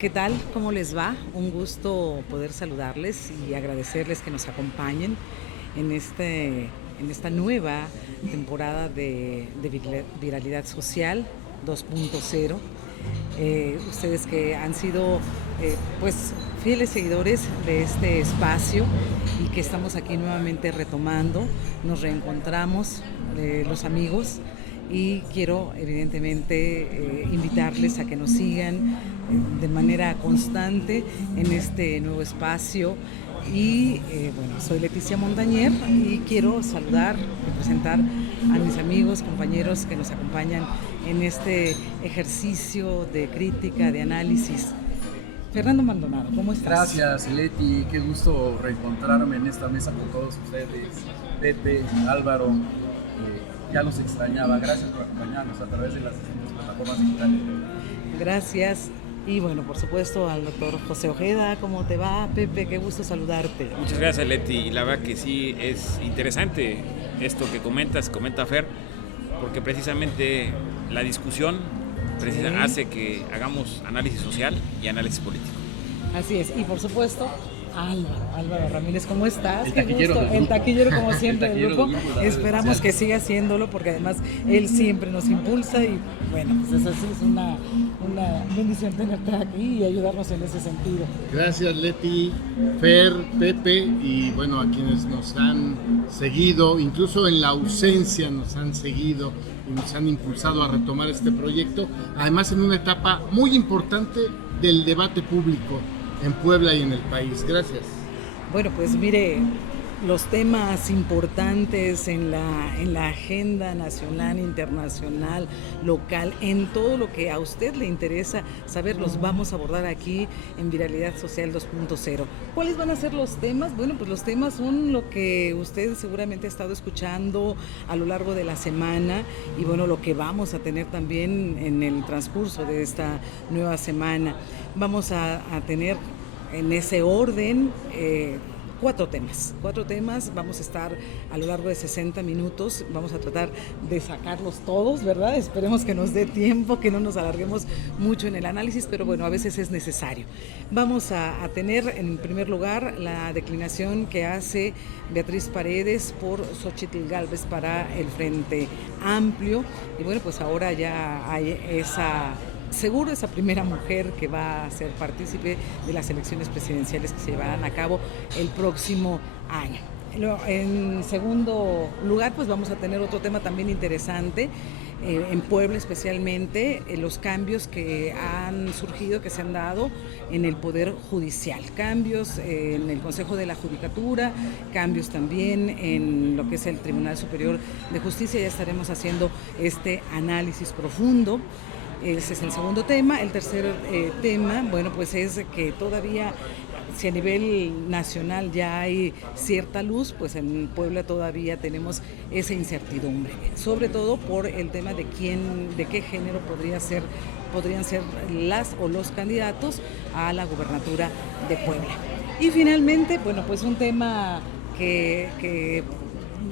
¿Qué tal? ¿Cómo les va? Un gusto poder saludarles y agradecerles que nos acompañen en, en esta nueva temporada de Viralidad Social 2.0. Ustedes que han sido pues fieles seguidores de este espacio y que estamos aquí nuevamente retomando, nos reencontramos los amigos y quiero evidentemente invitarles a que nos sigan de manera constante en este nuevo espacio. Y bueno, soy Leticia Montañer y quiero saludar y presentar a mis amigos, compañeros que nos acompañan en este ejercicio de crítica, de análisis. Fernando Maldonado, ¿cómo estás? Gracias, Leti, qué gusto reencontrarme en esta mesa con todos ustedes. Pepe, Álvaro, ya los extrañaba. Gracias por acompañarnos a través de las distintas plataformas digitales. Gracias. Y bueno, por supuesto, al doctor José Ojeda, ¿cómo te va? Pepe, qué gusto saludarte. Muchas gracias, Leti. La verdad que sí, es interesante esto que comenta Fer, porque precisamente la discusión hace que hagamos análisis social y análisis político. Así es, y por supuesto, Álvaro Ramírez, ¿cómo estás? El Qué taquillero gusto, el taquillero como siempre del grupo. Esperamos que siga haciéndolo porque además él siempre nos impulsa y bueno, pues eso sí es una bendición tenerte aquí y ayudarnos en ese sentido. Gracias, Leti, Fer, Pepe y bueno, a quienes nos han seguido, incluso en la ausencia nos han seguido y nos han impulsado a retomar este proyecto, además en una etapa muy importante del debate público en Puebla y en el país. Gracias. Bueno, pues mire, los temas importantes en la agenda nacional, internacional, local, en todo lo que a usted le interesa saber, los vamos a abordar aquí en Viralidad Social 2.0. ¿Cuáles van a ser los temas? Bueno, pues los temas son lo que usted seguramente ha estado escuchando a lo largo de la semana y bueno, lo que vamos a tener también en el transcurso de esta nueva semana. Vamos a tener en ese orden cuatro temas, vamos a estar a lo largo de 60 minutos, vamos a tratar de sacarlos todos, ¿verdad? Esperemos que nos dé tiempo, que no nos alarguemos mucho en el análisis, pero bueno, a veces es necesario. Vamos a tener en primer lugar la declinación que hace Beatriz Paredes por Xóchitl Gálvez para el Frente Amplio, y bueno, pues ahora ya hay seguro esa primera mujer que va a ser partícipe de las elecciones presidenciales que se llevarán a cabo el próximo año. En segundo lugar, pues vamos a tener otro tema también interesante, en Puebla especialmente, los cambios que han surgido, que se han dado en el Poder Judicial, cambios en el Consejo de la Judicatura, cambios también en lo que es el Tribunal Superior de Justicia. Ya estaremos haciendo este análisis profundo. Ese es el segundo tema. El tercer tema, bueno, pues es que todavía, si a nivel nacional ya hay cierta luz, pues en Puebla todavía tenemos esa incertidumbre, sobre todo por el tema de qué género podrían ser las o los candidatos a la gubernatura de Puebla. Y finalmente, bueno, pues un tema que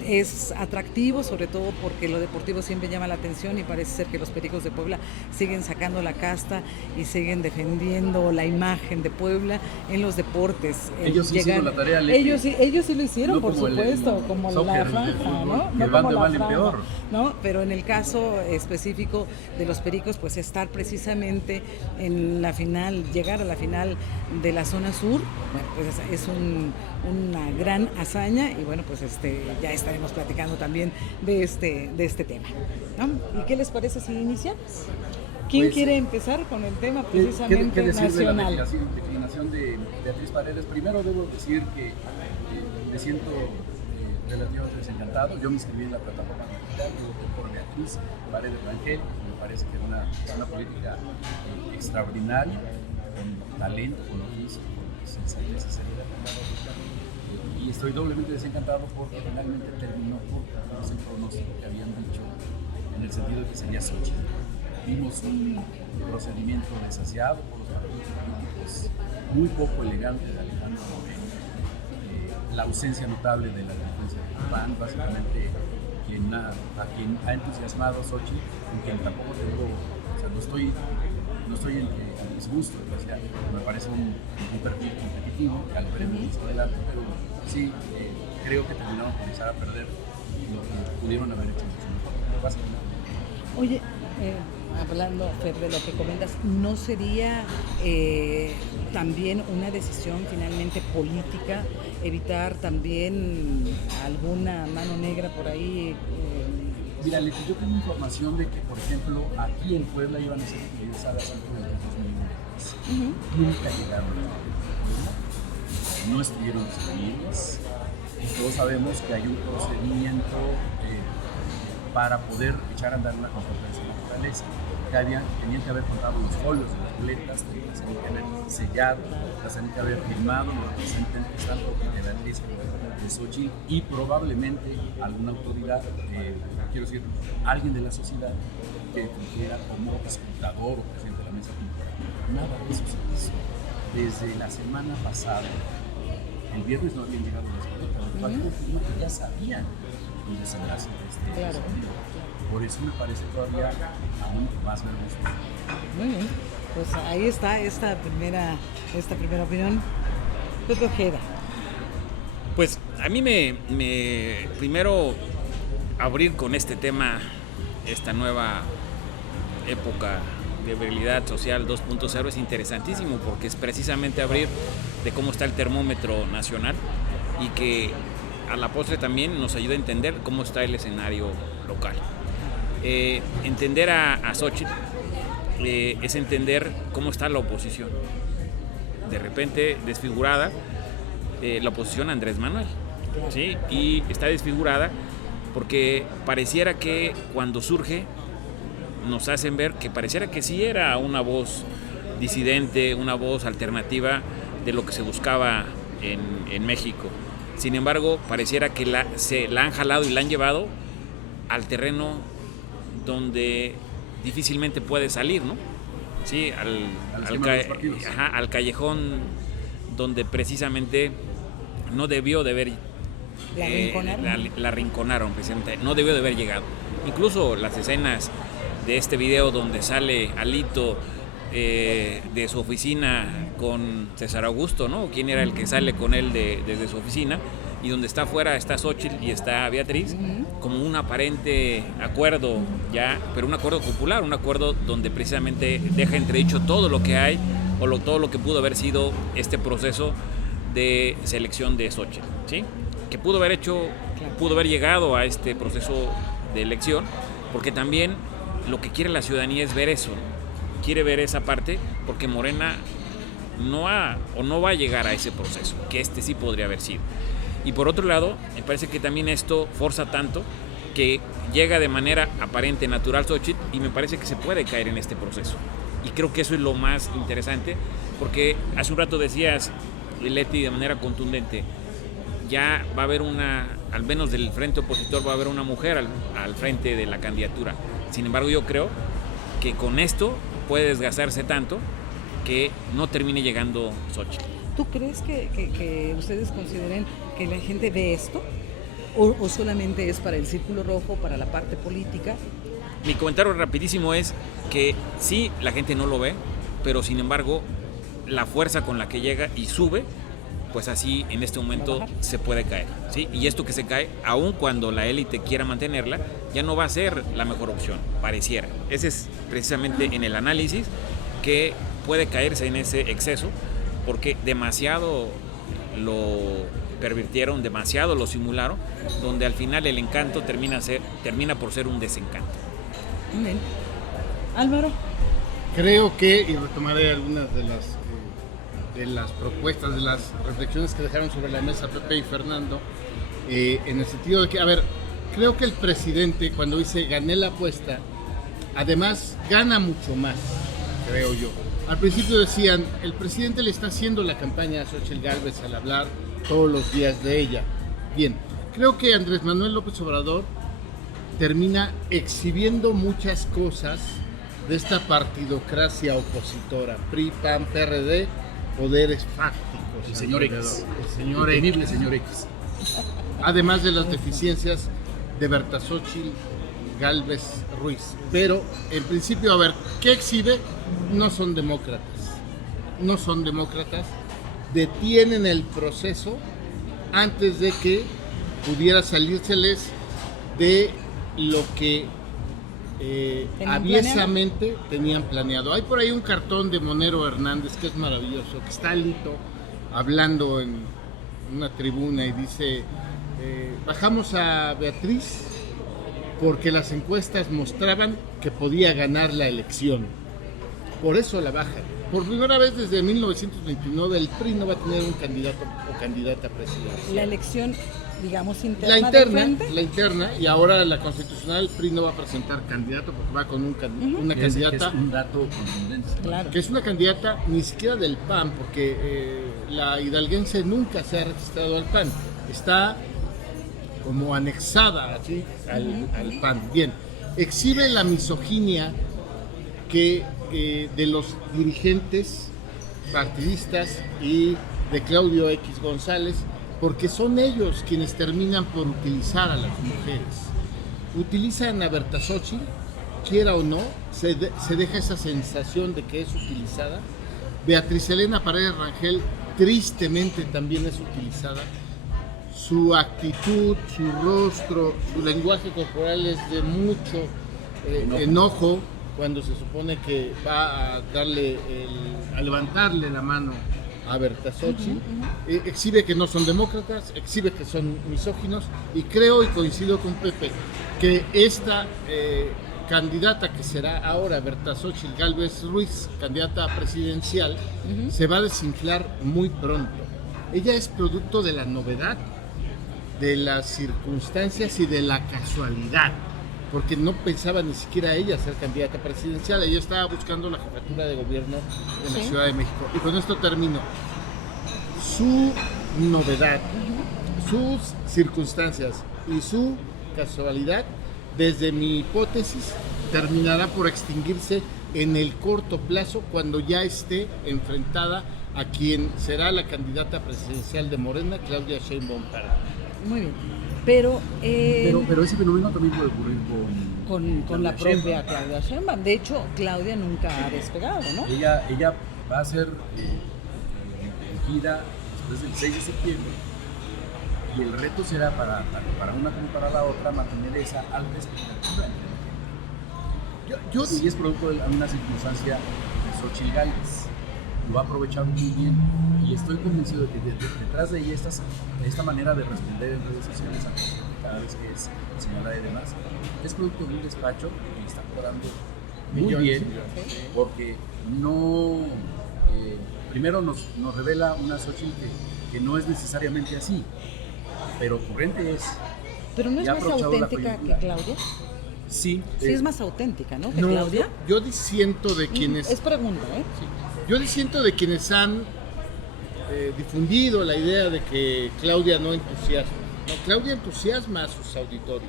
es atractivo, sobre todo porque lo deportivo siempre llama la atención y parece ser que los Pericos de Puebla siguen sacando la casta y siguen defendiendo la imagen de Puebla en los deportes. Ellos sí hicieron la tarea, Leti. Ellos sí lo hicieron, no por supuesto, como soccer, la franja, ¿no? Que van de mal en peor. ¿No? Pero en el caso específico de los Pericos, pues estar precisamente en la final, llegar a la final de la zona sur, bueno, pues es una gran hazaña y bueno, pues ya estaremos platicando también de este tema, ¿no? ¿Y qué les parece si iniciamos? ¿Quién quiere empezar con el tema precisamente ¿Qué decir nacional? De la declinación de Beatriz Paredes? Primero debo decir que me siento relativamente desencantado. Yo me inscribí en la plataforma digital, yo voté por Beatriz Paredes Rangel, me parece que es una política extraordinaria, con talento, con oficio, con sinceridad. Y estoy doblemente desencantado porque finalmente terminó por ese pronóstico que habían dicho, en el sentido de que sería Xóchitl. Vimos un procedimiento desasiado por los partidos políticos, muy poco elegante de Alejandro Moreno, la ausencia notable de la dirigencia del PAN, básicamente a quien ha entusiasmado Xóchitl, en quien tampoco tengo, o sea, no estoy en disgusto, o sea, me parece un perfil competitivo, ya lo veremos más adelante, pero sí creo que terminaron por empezar a perder lo que pudieron haber hecho mucho mejor, básicamente. Oye, hablando, Fer, de lo que comentas, ¿no sería también una decisión finalmente política evitar también alguna mano negra por ahí? Mira, Leti, yo tengo información de que, por ejemplo, aquí en Puebla iban a ser utilizadas algo de los 2 millones. Nunca llegaron a Puebla, no estuvieron disponibles, y todos sabemos que hay un procedimiento para poder echar a andar una competencia de naturaleza. Tenían que haber contado los folios de las boletas, las tenían que haber sellado, las tenían que haber firmado, los representantes tanto de Beatriz de Xochitl y probablemente alguna autoridad, quiero decir, alguien de la sociedad que fungiera como escrutador o presidente de la mesa temporal. Nada de eso se hizo. Desde la semana pasada, el viernes no habían llegado las boletas, lo cual confirma que ya sabían el desenlace de este desafío. Por eso me parece todavía aún más vergonzoso. Muy bien, pues ahí está esta primera opinión. Pepe Ojeda. Pues a mí me primero abrir con este tema, esta nueva época de virilidad social 2.0 es interesantísimo porque es precisamente abrir de cómo está el termómetro nacional y que a la postre también nos ayuda a entender cómo está el escenario local. Entender a Xochitl es entender cómo está la oposición. De repente desfigurada la oposición a Andrés Manuel, ¿sí? Y está desfigurada porque pareciera que cuando surge nos hacen ver que pareciera que sí era una voz disidente, una voz alternativa de lo que se buscaba en México. Sin embargo, pareciera que se la han jalado y la han llevado al terreno donde difícilmente puede salir, ¿no? Sí, al callejón donde precisamente no debió de haber... La arrinconaron, precisamente. No debió de haber llegado. Incluso las escenas de este video donde sale Alito de su oficina con César Augusto, ¿no? ¿Quién era el que sale con él desde su oficina? Y donde está afuera está Xochitl y está Beatriz, como un aparente acuerdo ya, pero un acuerdo popular, un acuerdo donde precisamente deja entredicho todo lo que hay o todo lo que pudo haber sido este proceso de selección de Xochitl, ¿sí? Que pudo haber llegado a este proceso de elección, porque también lo que quiere la ciudadanía es ver eso, ¿no? Quiere ver esa parte, porque Morena no va a llegar a ese proceso, que sí podría haber sido. Y por otro lado, me parece que también esto forza tanto que llega de manera aparente, natural Xochitl, y me parece que se puede caer en este proceso. Y creo que eso es lo más interesante, porque hace un rato decías, Leti, de manera contundente, ya va a haber al menos del frente opositor va a haber una mujer al frente de la candidatura. Sin embargo, yo creo que con esto puede desgastarse tanto que no termine llegando Xochitl. ¿Tú crees que ustedes consideren que la gente ve esto? ¿O solamente es para el círculo rojo, para la parte política? Mi comentario rapidísimo es que sí, la gente no lo ve, pero sin embargo, la fuerza con la que llega y sube, pues así en este momento se puede caer, ¿sí? Y esto que se cae, aun cuando la élite quiera mantenerla, ya no va a ser la mejor opción, pareciera. Ese es precisamente en el análisis que puede caerse en ese exceso, porque demasiado lo pervirtieron, demasiado lo simularon, donde al final el encanto termina por ser un desencanto. Bien. Álvaro. Creo que, y retomaré algunas de las propuestas, de las reflexiones que dejaron sobre la mesa Pepe y Fernando, en el sentido de que, creo que el presidente, cuando dice gané la apuesta, además gana mucho más, creo yo. Al principio decían, el presidente le está haciendo la campaña a Xochitl Gálvez al hablar todos los días de ella. Bien, creo que Andrés Manuel López Obrador termina exhibiendo muchas cosas de esta partidocracia opositora, PRI, PAN, PRD, poderes fácticos. El señor X. El temible señor X. Además de las deficiencias de Berta Xochitl, Gálvez Ruiz. Pero en principio, a ver, ¿qué exhibe? No son demócratas. No son demócratas. Detienen el proceso antes de que pudiera salírseles de lo que aviesamente tenían planeado. Hay por ahí un cartón de Monero Hernández que es maravilloso, que está Alito hablando en una tribuna y dice, bajamos a Beatriz porque las encuestas mostraban que podía ganar la elección. Por eso la bajan. Por primera vez desde 1929 el PRI no va a tener un candidato o candidata presidencial. La elección, digamos, interna. La interna, y ahora la constitucional, el PRI no va a presentar candidato porque va con una candidata. Que es un dato contundente. Claro. Que es una candidata ni siquiera del PAN, porque la hidalguense nunca se ha registrado al PAN. Está como anexada así al PAN. Bien, exhibe la misoginia que de los dirigentes partidistas y de Claudio X González, porque son ellos quienes terminan por utilizar a las mujeres. Utilizan a Berta Xochitl, quiera o no, se deja esa sensación de que es utilizada. Beatriz Elena Paredes Rangel tristemente también es utilizada. Su actitud, su rostro, su lenguaje corporal es de mucho enojo cuando se supone que va a levantarle la mano a Berta Xochitl. Exhibe que no son demócratas, exhibe que son misóginos, y creo y coincido con Pepe que esta candidata que será ahora Berta Xochitl Gálvez Ruiz, candidata presidencial, se va a desinflar muy pronto. Ella es producto de la novedad, de las circunstancias y de la casualidad, porque no pensaba ni siquiera ella ser candidata presidencial. Ella estaba buscando la jefatura de gobierno de la Ciudad de México. Y con esto termino. Su novedad, sus circunstancias y su casualidad, desde mi hipótesis, terminará por extinguirse en el corto plazo cuando ya esté enfrentada a quien será la candidata presidencial de Morena, Claudia Sheinbaum Pardo. Muy bien. Pero ese fenómeno también puede ocurrir con la propia Claudia Sheinbaum. De hecho, Claudia nunca ha despegado, ¿no? Ella va a ser elegida después del 6 de septiembre, y el reto será para una como para la otra mantener esa alta expectativa. Y es producto de una circunstancia de Xochitl Gálvez. Lo ha aprovechado muy bien, y estoy convencido de que detrás de ella esta manera de responder en redes sociales cada vez que es señalada y demás, es producto de un despacho que está cobrando muy bien, porque no primero nos revela una Xochitl que no es necesariamente así, pero ocurrente es. Pero no es más auténtica que Claudia. Sí, es más auténtica, ¿no? Que Claudia. Yo disiento de quienes. Es pregunta, ¿eh? Sí. Yo disiento de quienes han difundido la idea de que Claudia no entusiasma. No, Claudia entusiasma a sus auditorios.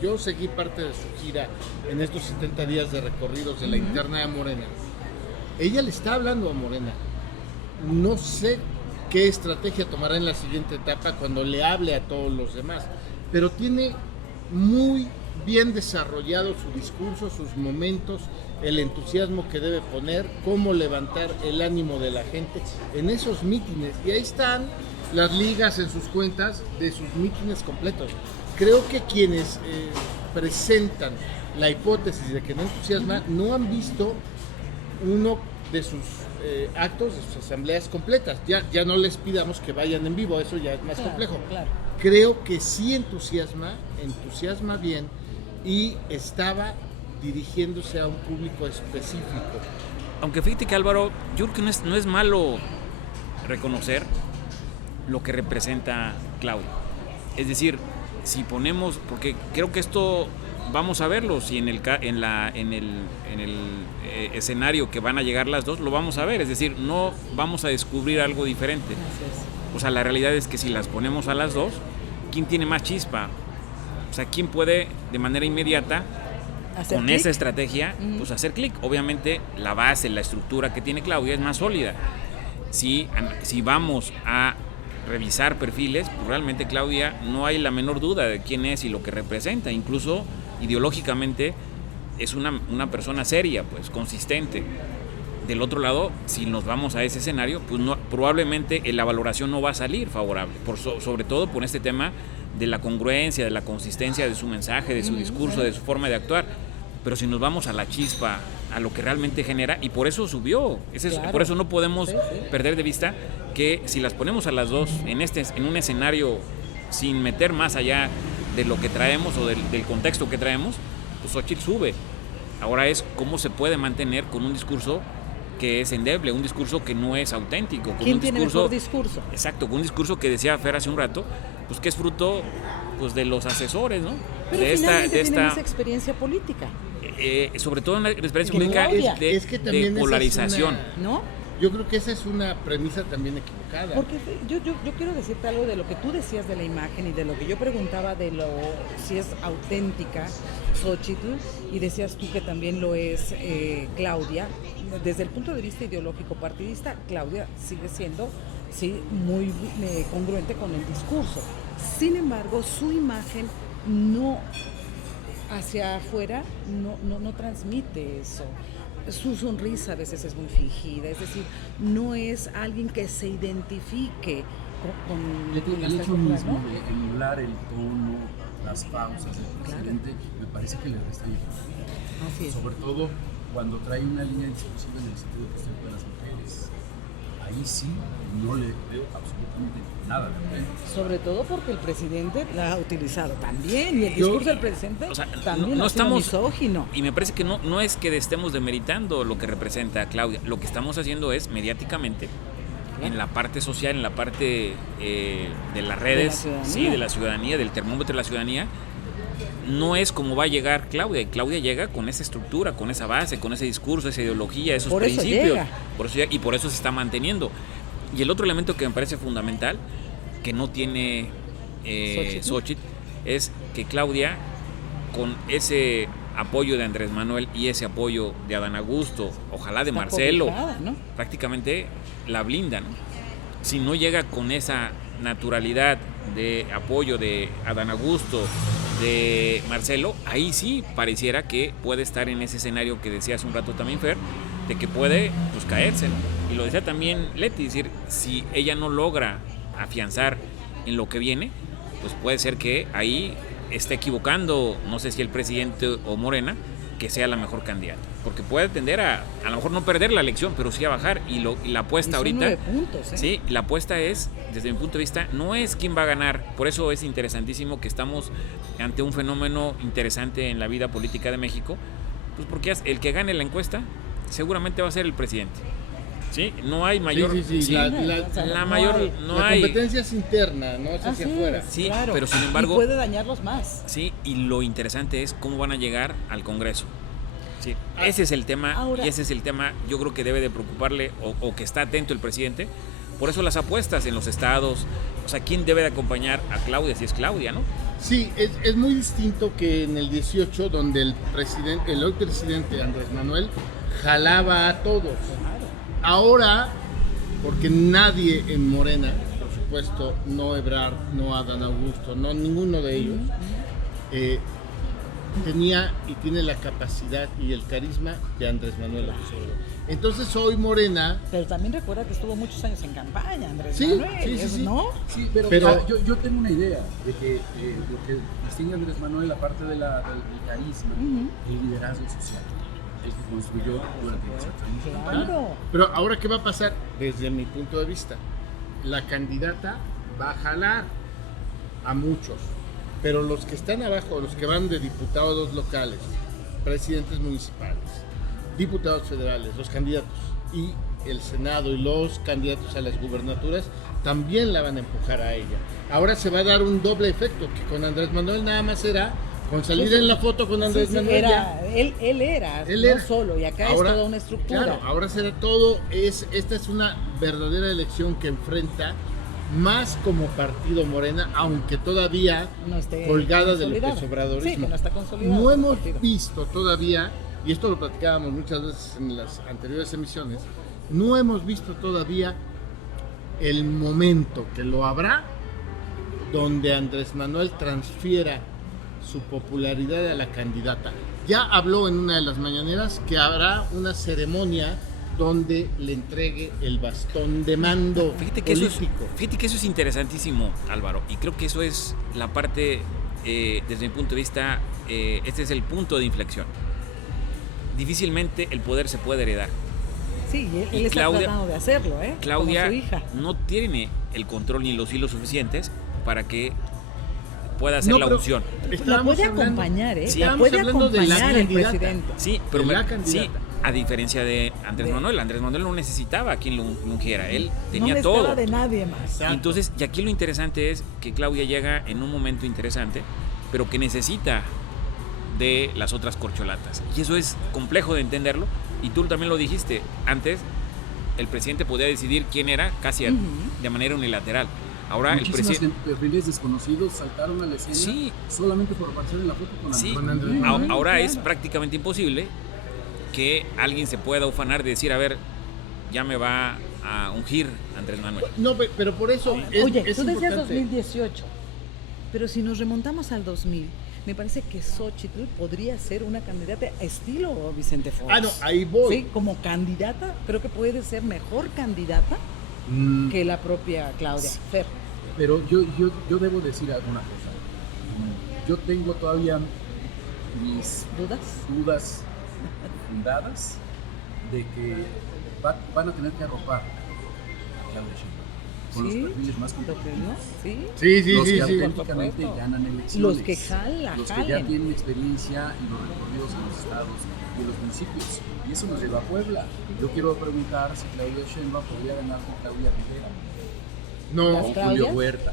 Yo seguí parte de su gira en estos 70 días de recorridos de la interna de Morena. Ella le está hablando a Morena. No sé qué estrategia tomará en la siguiente etapa cuando le hable a todos los demás, pero tiene muy bien desarrollado su discurso, sus momentos, el entusiasmo que debe poner, cómo levantar el ánimo de la gente en esos mítines. Y ahí están las ligas en sus cuentas de sus mítines completos. Creo que quienes presentan la hipótesis de que no entusiasma no han visto uno de sus actos, de sus asambleas completas. Ya no les pidamos que vayan en vivo, eso ya es más complejo. Claro. Creo que sí entusiasma bien, y estaba dirigiéndose a un público específico. Aunque fíjate que, Álvaro, yo creo que no es malo reconocer lo que representa Claudia. Es decir, si ponemos, porque creo que esto vamos a verlo, si en el escenario que van a llegar las dos, lo vamos a ver. Es decir, no vamos a descubrir algo diferente. O sea, la realidad es que si las ponemos a las dos, ¿quién tiene más chispa? O sea, ¿quién puede de manera inmediata, con esa estrategia, pues hacer clic? Obviamente la base, la estructura que tiene Claudia es más sólida. Si vamos a revisar perfiles, pues realmente Claudia no hay la menor duda de quién es y lo que representa. Incluso ideológicamente es una persona seria, pues consistente. Del otro lado, si nos vamos a ese escenario, pues probablemente la valoración no va a salir favorable, sobre todo por este tema de la congruencia, de la consistencia de su mensaje, de su discurso, de su forma de actuar. Pero si nos vamos a la chispa, a lo que realmente genera, y por eso subió, claro. Por eso no podemos perder de vista que si las ponemos a las dos en un escenario sin meter más allá de lo que traemos o del contexto que traemos, pues Xóchitl sube. Ahora es cómo se puede mantener con un discurso que es endeble, un discurso que no es auténtico. Con ¿Quién tiene mejor discurso? Exacto, con un discurso que decía Fer hace un rato, pues que es fruto pues de los asesores, ¿no? Pero de esta más experiencia política. Sobre todo en la experiencia política de polarización. ¿No? Yo creo que esa es una premisa también equivocada. Porque yo quiero decirte algo de lo que tú decías de la imagen y de lo que yo preguntaba de si es auténtica Xóchitl, y decías tú que también lo es Claudia. Desde el punto de vista ideológico partidista, Claudia sigue siendo muy congruente con el discurso. Sin embargo, su imagen no hacia afuera no transmite eso. Su sonrisa a veces es muy fingida, es decir, no es alguien que se identifique con el hecho mismo de emular el tono, las pausas del presidente, me parece que le resta eficacia. Así es. Sobre todo cuando trae una línea discursiva en el sentido de que de las mujeres. Ahí sí no le veo absolutamente nada de problema. Sobre todo porque el presidente la ha utilizado también, y el discurso del presidente también ha sido misógino. Y me parece que no es que estemos demeritando lo que representa a Claudia, lo que estamos haciendo es mediáticamente, en la parte social, en la parte de las redes, de la ciudadanía, del termómetro de la ciudadanía, no es como va a llegar Claudia. Y Claudia llega con esa estructura, con esa base, con ese discurso, esa ideología, esos principios. Y por eso se está manteniendo. Y el otro elemento que me parece fundamental, que no tiene Xóchitl, es que Claudia, con ese apoyo de Andrés Manuel y ese apoyo de Adán Augusto, ojalá de Marcelo, ¿no? Prácticamente la blindan. Si no llega con esa naturalidad de apoyo de Adán Augusto, de Marcelo, ahí sí pareciera que puede estar en ese escenario que decía hace un rato también Fer, de que puede pues caerse, ¿no? Y lo decía también Leti, es decir, si ella no logra afianzar en lo que viene, pues puede ser que ahí esté equivocando, no sé si el presidente o Morena, que sea la mejor candidata, porque puede tender a lo mejor no perder la elección, pero sí a bajar, y la apuesta ahorita, 9 puntos, sí, la apuesta es, desde mi punto de vista, no es quién va a ganar. Por eso es interesantísimo que estamos ante un fenómeno interesante en la vida política de México, pues porque el que gane la encuesta seguramente va a ser el presidente. Sí, no hay mayor. La competencia es interna, no es hacia afuera. Sí, claro. Pero sin embargo. Y puede dañarlos más. Sí, y lo interesante es cómo van a llegar al Congreso. Sí, ese es el tema. Ahora, y ese es el tema, yo creo que debe de preocuparle o que está atento el presidente. Por eso las apuestas en los estados, o sea, ¿quién debe de acompañar a Claudia? Si es Claudia, ¿no? Sí, es muy distinto que en el 18, donde el hoy presidente Andrés Manuel jalaba a todos. Ahora, porque nadie en Morena, por supuesto, no Ebrard, no Adán Augusto, no ninguno de ellos, tenía y tiene la capacidad y el carisma de Andrés Manuel López Obrador. Entonces hoy Morena... Pero también recuerda que estuvo muchos años en campaña, Andrés Manuel, sí. ¿no? Sí, pero yo tengo una idea de que lo que distingue a Andrés Manuel, aparte del carisma, el liderazgo social, el que construyó durante los años. Claro. Pero ahora, ¿qué va a pasar? Desde mi punto de vista, la candidata va a jalar a muchos, pero los que están abajo, los que van de diputados locales, presidentes municipales, diputados federales, los candidatos y el Senado y los candidatos a las gubernaturas también la van a empujar a ella. Ahora se va a dar un doble efecto, que con Andrés Manuel nada más era con salir en la foto con Andrés Manuel. Él era no solo, y acá ahora, es toda una estructura. Claro, ahora será todo, esta es una verdadera elección que enfrenta más como partido Morena, aunque todavía no esté colgada del López Obradorismo. Sí, que no está consolidado. No hemos visto todavía, y esto lo platicábamos muchas veces en las anteriores emisiones, no hemos visto todavía el momento, que lo habrá, donde Andrés Manuel transfiera su popularidad a la candidata. Ya habló en una de las mañaneras que habrá una ceremonia donde le entregue el bastón de mando político. Fíjate que eso es interesantísimo, Álvaro, y creo que eso es la parte, desde mi punto de vista, este es el punto de inflexión. Difícilmente el poder se puede heredar. Sí, él está tratando de hacerlo, Claudia como su hija. no tiene el control ni los hilos suficientes para que pueda hacer la unción. La puede acompañar, Sí, la puede acompañar el presidente. Sí, pero sí, a diferencia de Andrés Manuel. Andrés Manuel no necesitaba a quien lo ungiera, él tenía no todo. de nadie más. Entonces, y aquí lo interesante es que Claudia llega en un momento interesante, pero que necesita de las otras corcholatas. Y eso es complejo de entenderlo, y tú también lo dijiste, antes el presidente podía decidir quién era casi de manera unilateral. Ahora muchísimas el presidente... perfiles desconocidos saltaron a la escena solamente por aparecer en la foto con Andrés Manuel. Ahora es prácticamente imposible que alguien se pueda ufanar de decir, a ver, ya me va a ungir Andrés Manuel. No, pero por eso Oye, es tú decías importante. 2018, pero si nos remontamos al 2000, me parece que Xóchitl podría ser una candidata estilo Vicente Fox. No, ahí voy. Sí, como candidata, creo que puede ser mejor candidata que la propia Claudia. Fer. Pero yo debo decir alguna cosa. Yo tengo todavía mis dudas fundadas de que van a tener que arropar a Claudia Sheinbaum con los perfiles más competitivos. Sí, los que auténticamente ganan elecciones, los que jalen, los que ya tienen experiencia en los recorridos en los estados y en los municipios, y eso nos lleva a Puebla. Yo quiero preguntar si Claudia Sheinbaum podría ganar con Claudia Rivera, No, con Julio Huerta,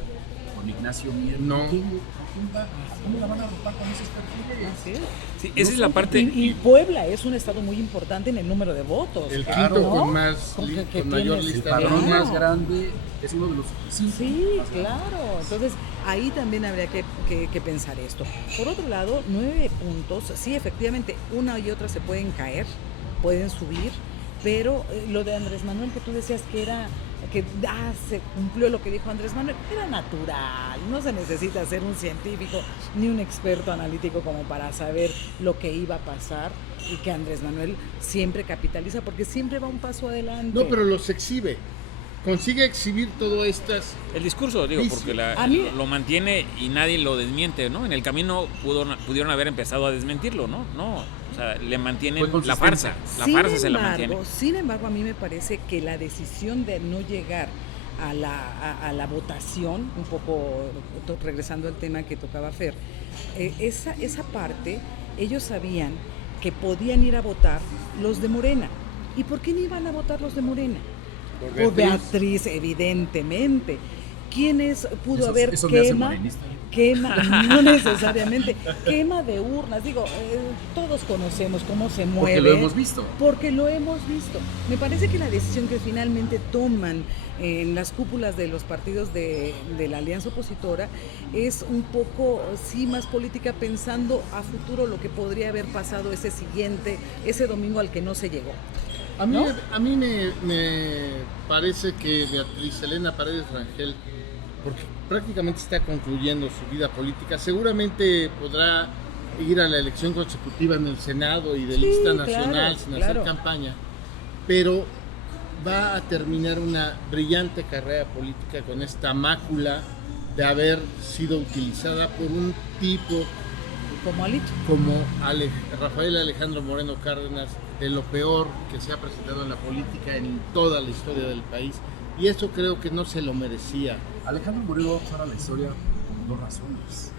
con Ignacio Mier. No. ¿Cómo la van a arropar con esos perfiles? Sí, esa es la parte. Y Puebla es un estado muy importante en el número de votos. El quinto ¿no? con mayor El lista. padrón más grande es uno de los 5. Sí, claro. Entonces, ahí también habría que pensar esto. Por otro lado, 9 puntos, sí, efectivamente, una y otra se pueden caer, pueden subir, pero lo de Andrés Manuel que tú decías que se cumplió lo que dijo Andrés Manuel, era natural, no se necesita ser un científico ni un experto analítico como para saber lo que iba a pasar, y que Andrés Manuel siempre capitaliza porque siempre va un paso adelante. No, pero los exhibe. Consigue exhibir todo estas... El discurso, digo, porque lo mantiene y nadie lo desmiente, ¿no? En el camino pudieron haber empezado a desmentirlo, ¿no? No, o sea, le mantienen la farsa. La farsa se la mantiene. Sin embargo, a mí me parece que la decisión de no llegar a la votación, un poco regresando al tema que tocaba Fer, esa parte, ellos sabían que podían ir a votar los de Morena. ¿Y por qué no iban a votar los de Morena? Por Beatriz, evidentemente. ¿Quiénes pudo haber quema? No necesariamente. Quema de urnas. Digo, todos conocemos cómo se mueve. Porque lo hemos visto. Me parece que la decisión que finalmente toman en las cúpulas de los partidos de la alianza opositora es un poco, sí, más política, pensando a futuro lo que podría haber pasado ese domingo al que no se llegó. A mí me parece que Beatriz Elena Paredes Rangel, porque prácticamente está concluyendo su vida política, seguramente podrá ir a la elección consecutiva en el Senado y de lista nacional sin hacer campaña, pero va a terminar una brillante carrera política con esta mácula de haber sido utilizada por un tipo como Rafael Alejandro Moreno Cárdenas, de lo peor que se ha presentado en la política en toda la historia del país, y eso creo que no se lo merecía. Alejandro Moreno va a pasar a la historia por 2 razones: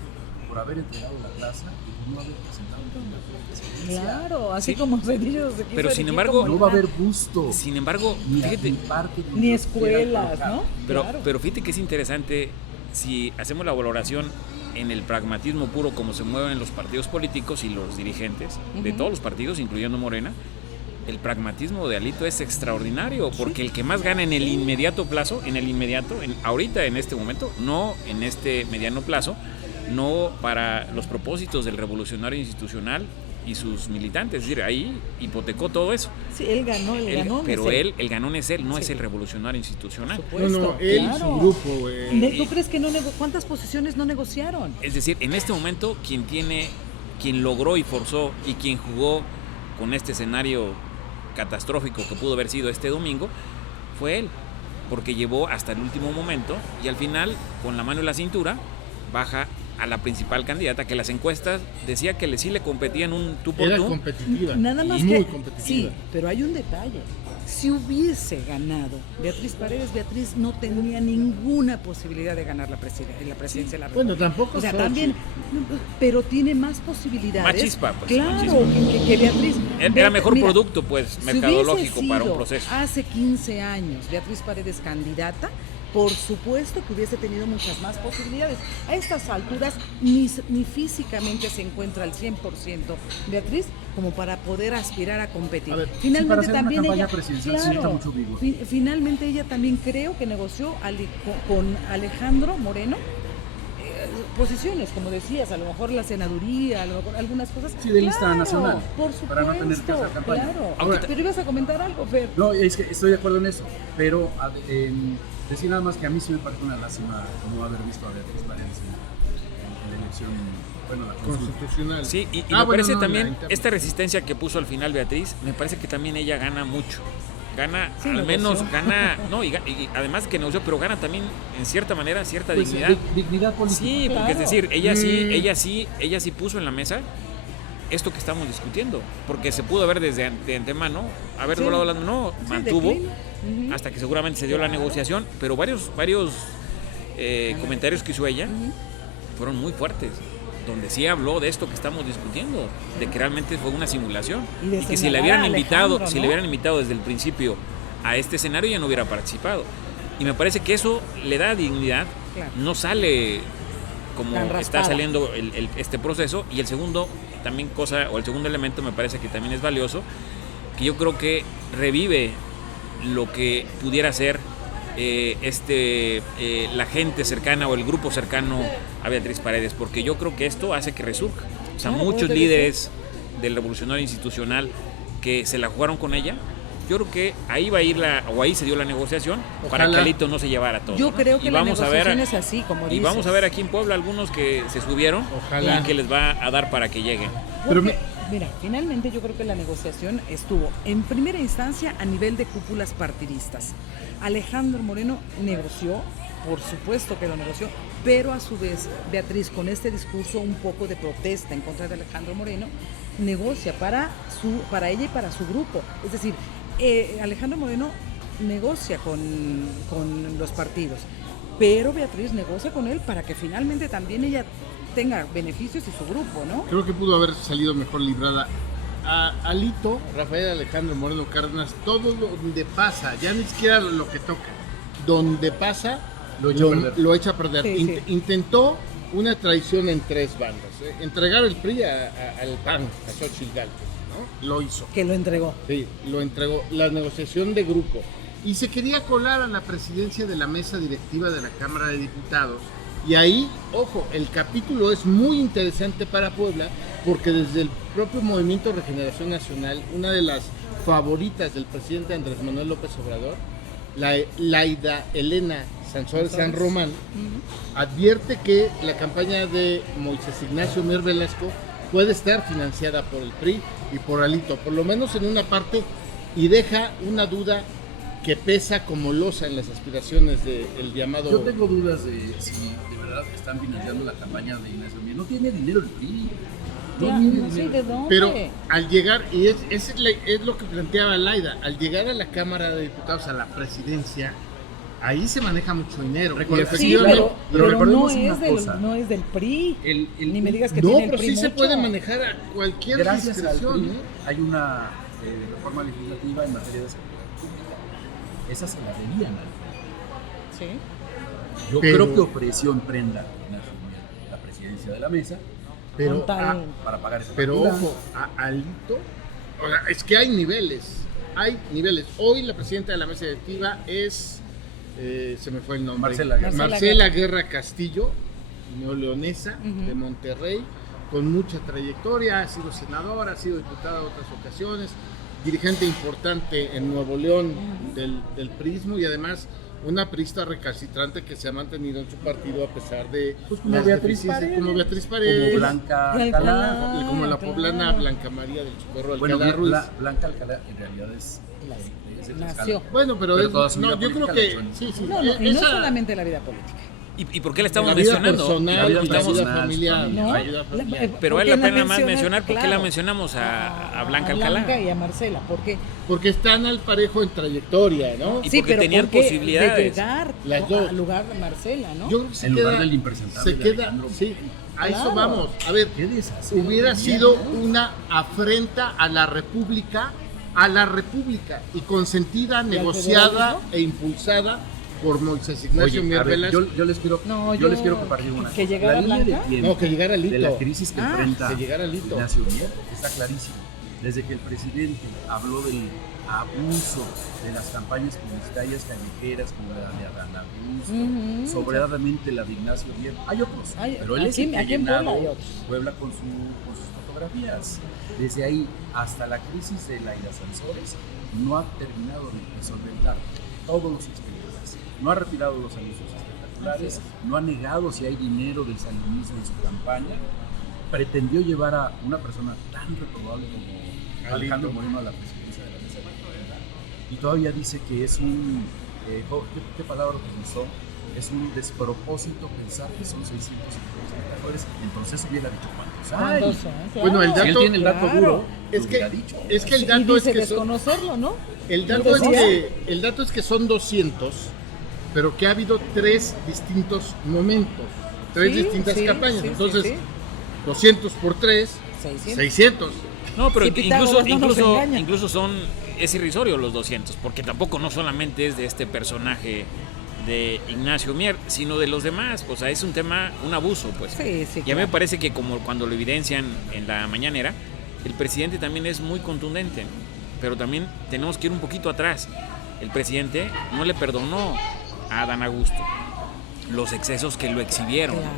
por haber entregado la plaza y por no haber presentado un candidato. Claro, así como Cedillo se quiso. Pero sin embargo, no va a haber gusto. Sin embargo, fíjate, ni escuelas, ¿no? Pero fíjate que es interesante si hacemos la valoración en el pragmatismo puro, como se mueven los partidos políticos y los dirigentes de todos los partidos, incluyendo Morena. El pragmatismo de Alito es extraordinario, porque el que más gana en el inmediato plazo, ahorita en este momento, no en este mediano plazo, no para los propósitos del revolucionario institucional, y sus militantes, es decir, ahí hipotecó todo eso. Sí, él ganó, Pero el ganón es él, no Sí. es el revolucionario institucional. Por supuesto. No, él y Claro. su grupo. ¿Tú crees que cuántas posiciones no negociaron? Es decir, en este momento quien logró y forzó y quien jugó con este escenario catastrófico que pudo haber sido este domingo fue él, porque llevó hasta el último momento y al final, con la mano en la cintura, baja a la principal candidata, que las encuestas decía que sí le competían un tú por Era tú. competitiva. Nada más y muy que competitiva. sí, pero hay un detalle. Si hubiese ganado Beatriz Paredes, Beatriz no tenía ninguna posibilidad de ganar la presidencia de la República. Bueno, tampoco O sea, Xochitl. también, pero tiene más posibilidades. Más chispa, pues, claro, más chispa. que Beatriz. Era mejor Mira, producto, pues, si mercadológico hubiese para un sido proceso. Hace 15 años, Beatriz Paredes candidata, por supuesto que hubiese tenido muchas más posibilidades. A estas alturas ni físicamente se encuentra al 100% Beatriz como para poder aspirar a competir. A ver, Finalmente para hacer una también campaña ella, presidencial se necesita mucho vigor. finalmente ella también creo que negoció con Alejandro Moreno posiciones, como decías, a lo mejor la senaduría, a lo mejor algunas cosas. Sí, de lista nacional, por supuesto, para no tener que hacer campaña. claro. Aunque Pero ibas a comentar algo, Fer. No, es que estoy de acuerdo en eso, pero decir nada más que a mí sí me parece una lástima no haber visto a Beatriz Paredes en la elección, bueno, la consulta. Constitucional. Sí, y me bueno, parece no, también, la interna. esta resistencia que puso al final Beatriz, me parece que también ella gana mucho. Gana, Sí, al negoció. menos gana, no, y además que negoció, pero gana también en cierta manera cierta Pues, dignidad. dignidad política. Sí, porque Claro. es decir, ella sí puso en la mesa esto que estamos discutiendo, porque se pudo haber desde de antemano, haber Sí. volado las no, Sí, mantuvo declina. Ujú. hasta que seguramente se dio la negociación, pero varios comentarios que hizo ella fueron muy fuertes, donde sí habló de esto que estamos discutiendo, de que realmente fue una simulación Y de y que si le señalar hubieran a invitado, Alejandro, si ¿no? le hubieran invitado desde el principio a este escenario ya no hubiera participado. Y me parece que eso le da dignidad, Claro. no sale como Tan está raspada. saliendo este proceso. Y el segundo también el segundo elemento me parece que también es valioso, que yo creo que revive lo que pudiera ser la gente cercana o el grupo cercano a Beatriz Paredes, porque yo creo que esto hace que resurja. O sea, Claro, muchos debe líderes del revolucionario institucional que se la jugaron con ella, yo creo que ahí va a ir ahí se dio la negociación para Ojalá. que Alito no se llevara todo. Yo ¿no? creo que Y la vamos a ver, negociación es así, como dices. y vamos a ver aquí en Puebla algunos que se subieron Ojalá. y que les va a dar para que lleguen. Pero Porque, mira, finalmente yo creo que la negociación estuvo en primera instancia a nivel de cúpulas partidistas. Alejandro Moreno negoció, por supuesto que lo negoció, pero a su vez Beatriz, con este discurso un poco de protesta en contra de Alejandro Moreno, negocia para ella y para su grupo. Es decir, Alejandro Moreno negocia con los partidos, pero Beatriz negocia con él para que finalmente también ella tenga beneficios y su grupo, ¿no? Creo que pudo haber salido mejor librada. A Alito, Rafael Alejandro Moreno Cárdenas, todo donde pasa, ya ni siquiera lo que toca, donde pasa, Lo echa a perder. lo echa a perder. Sí, sí. Intentó una traición en tres bandas. Entregar el PRI al PAN, a Xochitl Gálvez, ¿no? Lo hizo. Que lo entregó. Sí, lo entregó. La negociación de grupo. Y se quería colar a la presidencia de la mesa directiva de la Cámara de Diputados. Y ahí, ojo, el capítulo es muy interesante para Puebla, porque desde el propio Movimiento Regeneración Nacional, una de las favoritas del presidente Andrés Manuel López Obrador, Laida Elena Sansores San Román, advierte que la campaña de Moisés Ignacio Mier Velasco puede estar financiada por el PRI y por Alito, por lo menos en una parte, y deja una duda que pesa como losa en las aspiraciones del llamado... Yo tengo dudas de si de verdad están financiando la campaña de Ignacio Mier. No tiene dinero el PRI. No Ya, tiene no sé dinero. de dónde. Pero al llegar, y es lo que planteaba Laida, al llegar a la Cámara de Diputados, a la presidencia, ahí se maneja mucho dinero. Y Sí, Sí, efectivamente, pero pero recordemos no, una es cosa. no es del PRI. Ni me digas que no, tiene el pero PRI sí se mucho. puede manejar a cualquier Gracias al discreción. PRI hay una reforma legislativa en materia de seguridad pública. Esa se la debían al PRI. Sí. Yo Pero- creo que ofreció en prenda Ignacio Mier la presidencia de la mesa Pero, Con tal- para pagar esa pero factura. ojo, a Alito, o sea, es que hay niveles. Hoy la presidenta de la mesa directiva es, se me fue el nombre, Marcela Guerra. Marcela Guerra Castillo, neoleonesa Ujú. de Monterrey, con mucha trayectoria, ha sido senadora, ha sido diputada en otras ocasiones, dirigente importante en Nuevo León del priismo y además una priista recalcitrante que se ha mantenido en su partido a pesar de como Beatriz Paredes, como Blanca Alcalá, como la poblana Blanca María del Socorro Alcalá Ruiz. Blanca Alcalá en realidad es de nació. Bueno, pero yo creo que sí, No, y no solamente la vida política. ¿Y por qué la estamos la vida mencionando? personal, La vida la vida personal, familiar, ¿no? la vida familiar. Pero vale la pena más mencionar por qué claro, la mencionamos a Blanca a Blanca Alcalá. y a Marcela, ¿por qué? Porque están al parejo en trayectoria, ¿no? Y porque tenían ¿por qué posibilidades. de llegar Las dos. al lugar de Marcela, ¿no? Yo creo que se En queda, lugar del impresentable se de queda, Alejandro. sí, a eso Claro. vamos. A ver, ¿Qué deshacer? hubiera sido una afrenta a la República y consentida, negociada federalismo? e impulsada por Moisés Ignacio Oye, Mier a ver, Velasco. yo les quiero, No, yo les quiero compartir una que cosa. llegara La línea Blanca. de tiempo No, que llegara Lito. de la crisis que enfrenta que llegara Lito. Ignacio Mier está clarísimo. Desde que el presidente habló del abuso de las campañas publicitarias callejeras como la de Adán Augusto, sobradamente la de Ignacio Mier, hay otros, pero él es el que ha aquí en Puebla llenado hay otros. Puebla con sus fotografías. Desde ahí hasta la crisis de Laida Sansores no ha terminado de solventar todos los expedientes. No ha retirado los anuncios espectaculares, no ha negado si hay dinero del salinismo en su campaña, pretendió llevar a una persona tan reprobable como Alejandro Moreno a la presidencia de la mesa directiva y todavía dice que es un, ¿qué palabra utilizó? Es un despropósito pensar que son 600 espectadores, entonces hubiera dicho cuántos hay. ¿Cuántos son? Claro. Bueno, el Si él dato, tiene el dato Claro. duro, es lo que, hubiera dicho. es que el Y dato es dice que son, desconocerlo, ¿no? el dato es que son 200, pero que ha habido 3 distintos momentos, 3 Sí, distintas sí, campañas. sí, Entonces, sí. 200 por 3, 600. No, pero Sí, Pitágoras no nos engaña. incluso es irrisorio los 200, porque tampoco no solamente es de este personaje de Ignacio Mier, sino de los demás, o sea, es un tema, un abuso, pues. Sí, sí, Y a mí claro. me parece que como cuando lo evidencian en la mañanera, el presidente también es muy contundente, pero también tenemos que ir un poquito atrás. El presidente no le perdonó a Adán Augusto los excesos que lo exhibieron. Claro.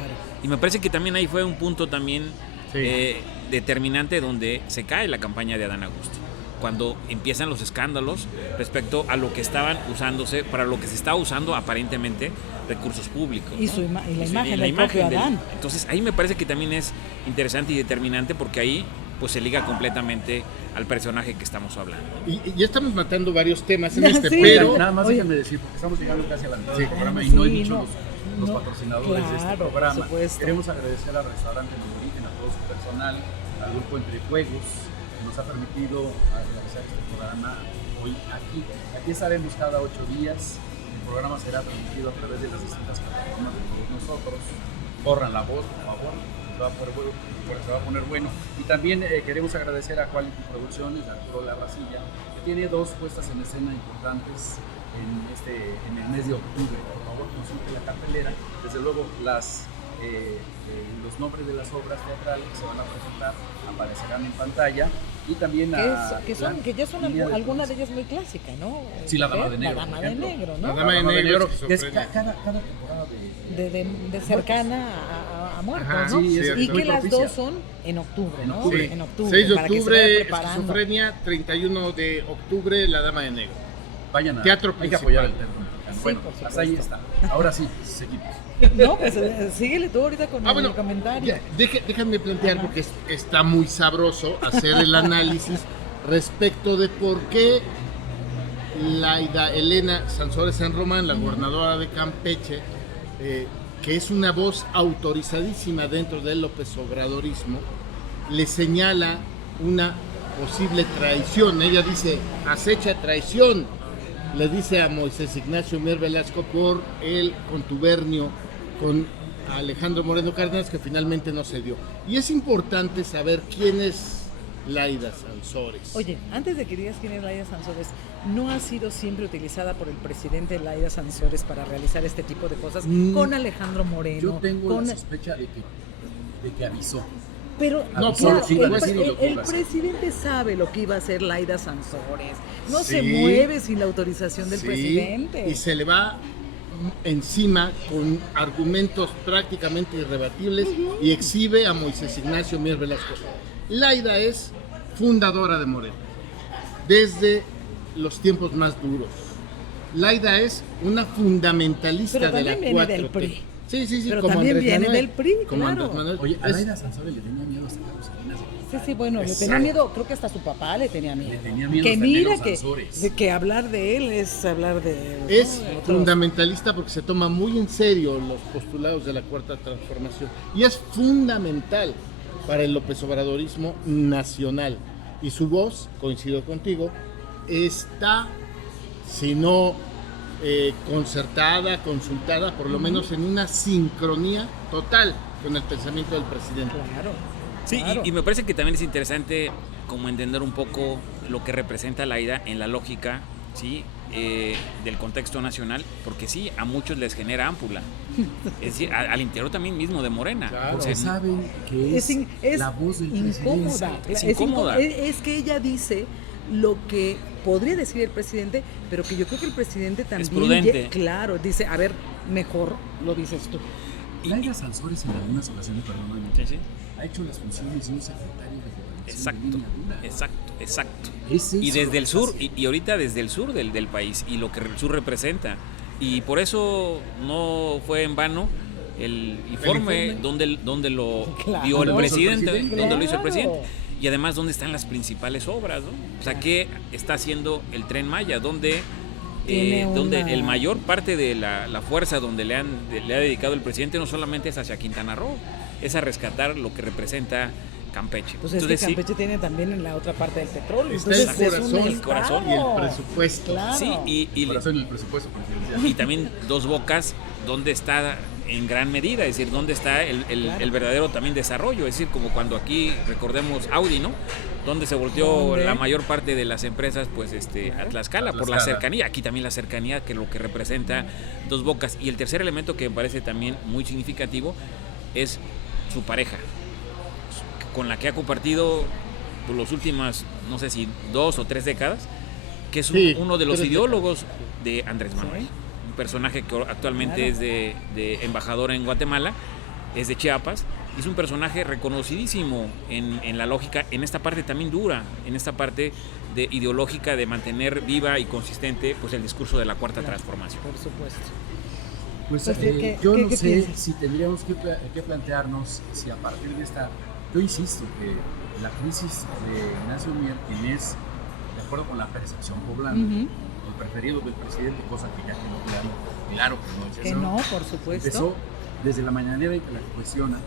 Y me parece que también ahí fue un punto también Sí. determinante donde se cae la campaña de Adán Augusto. Cuando empiezan los escándalos respecto a lo que estaban usándose, para lo que se estaba usando aparentemente recursos públicos. Y, ¿no? su y la Sí, imagen la del propio imagen del- Adán. Entonces ahí me parece que también es interesante y determinante porque ahí pues se liga completamente al personaje que estamos hablando. Y ya estamos matando varios temas en Ya, este, sí. pero Nada más Oye. déjenme decir, porque estamos llegando casi a la mitad del programa y Sí, no he dicho no, los no, patrocinadores de este claro, por programa. supuesto. Queremos agradecer al restaurante Norigen, a todo su personal, al grupo Entre Fuegos, que nos ha permitido realizar este programa hoy aquí. Aquí estaremos cada 8 días. El programa será transmitido a través de las distintas plataformas de todos nosotros. Corran la voz, por favor. Se va a poner bueno. Y también queremos agradecer a Quality Producciones, a Arturo Larracilla, que tiene 2 puestas en escena importantes en el mes de octubre. Por favor, consulte la cartelera. Desde luego, los nombres de las obras teatrales que se van a presentar aparecerán en pantalla. Y también Que ya son algunas de ellas muy clásicas, ¿no? Sí, La Dama de Negro, La Dama por de ejemplo. Negro, La ¿no? Dama de Negro, que es cada temporada De cercana a muertos, Ajá, ¿no? sí, Y exacto. que las Propicia. dos son en octubre, En ¿no? octubre. sí. En octubre. 6 de para que se octubre, vaya preparando. Esquizofrenia, 31 de octubre, La Dama de Negro. Vayan a Teatro hay que principal. apoyar el teatro mexicano. Sí, Bueno, por supuesto. hasta ahí está. Ahora sí, seguimos. No, pues síguele tú ahorita con el Bueno, comentario. ya, déjame plantear porque está muy sabroso hacer el análisis respecto de por qué Laida Elena Sansores San Román, la gobernadora de Campeche, que es una voz autorizadísima dentro del López Obradorismo, le señala una posible traición. Ella dice, acecha traición, le dice a Moisés Ignacio Mier Velasco por el contubernio con Alejandro Moreno Cárdenas, que finalmente no se dio. Y es importante saber quién es Laida Sansores. Oye, antes de que digas quién es Laida Sansores, ¿no ha sido siempre utilizada por el presidente Laida Sansores para realizar este tipo de cosas con Alejandro Moreno? Yo tengo con... la sospecha de que avisó. Pero No, claro, sí, el, voy a decir lo que el iba a hacer. presidente sabe lo que iba a hacer Laida Sansores. No Sí. se mueve sin la autorización del Sí, presidente. y se le va encima con argumentos prácticamente irrebatibles y exhibe a Moisés Ignacio Mier Velasco. Laida es fundadora de Morena desde los tiempos más duros. Laida es una fundamentalista Pero de la también viene 4T. del PRI. Sí, Pero como también Andrés viene Manuel. del PRI, Como claro. Andrés Manuel. Oye, a Laida Sansores le tenía miedo hasta Carlos Salinas. Sí, bueno, le tenía miedo, creo que hasta su papá le tenía miedo. Le tenía miedo que hasta mira Nelo que, Sansores. que hablar de él es hablar de... Es ¿no? de otros. fundamentalista porque se toma muy en serio los postulados de la Cuarta Transformación y es fundamental para el López Obradorismo nacional. Y su voz, coincido contigo, está, si no concertada, consultada, por lo menos en una sincronía total con el pensamiento del presidente. Claro. Sí, claro. y me parece que también es interesante como entender un poco lo que representa Laida en la lógica, ¿sí? Del contexto nacional, porque sí, a muchos les genera ámpula. Es decir, al interior también mismo de Morena. Claro. Porque saben que es la voz del presidente. incómoda. Es incómoda. Es que ella dice lo que podría decir el presidente, pero que yo creo que el presidente también... prudente. Claro, dice, a ver, mejor lo dices tú. Laida Sansores en algunas ocasiones, perdóname, Sí, sí. ha hecho las funciones de un secretario de gobernación. Exacto, de línea dura. exacto. Es eso Y lo desde que el sur, hace. y ahorita desde el sur del país, y lo que el sur representa. Y por eso no fue en vano el informe donde lo Claro. dio el Donde lo hizo el presidente, presidente. donde lo hizo el Claro. presidente. Y además, ¿dónde están las principales obras? ¿No? O sea, ¿qué está haciendo el Tren Maya? Donde Tiene el mayor parte de la fuerza donde le ha dedicado el presidente no solamente es hacia Quintana Roo, es a rescatar lo que representa Campeche. Pues es Entonces, que Campeche tiene también en la otra parte del petróleo. Está Entonces el es un corazón, el corazón y el estado. presupuesto. Claro. sí, y Por eso en el presupuesto presidencial. y también Dos Bocas, donde está en gran medida, es decir, dónde está el verdadero también desarrollo, es decir, como cuando aquí recordemos Audi, ¿no? Donde se volteó ¿Dónde? la mayor parte de las empresas, pues a Tlaxcala, por la Tlaxcala. cercanía, aquí también la cercanía, que lo que representa Dos Bocas. Y el tercer elemento que me parece también muy significativo es su pareja, con la que ha compartido por los últimas, no sé si 2 o 3 décadas, que es Sí, uno de los 3 ideólogos de Andrés Manuel. Sí. Un personaje que actualmente Claro. es de embajador en Guatemala, es de Chiapas, y es un personaje reconocidísimo en la lógica, en esta parte también dura, en esta parte ideológica de mantener viva y consistente pues el discurso de la Cuarta Transformación. Por supuesto. Pues, Pues, yo ¿qué no sé piensas? si tendríamos que plantearnos si a partir de esta... Yo insisto que la crisis de Ignacio Mier, quien es, de acuerdo con la percepción poblana, Ujú. el preferido del presidente, cosa que ya quedó claro que no es Que eso. no, por supuesto. Empezó desde la mañanera y que la cuestiona,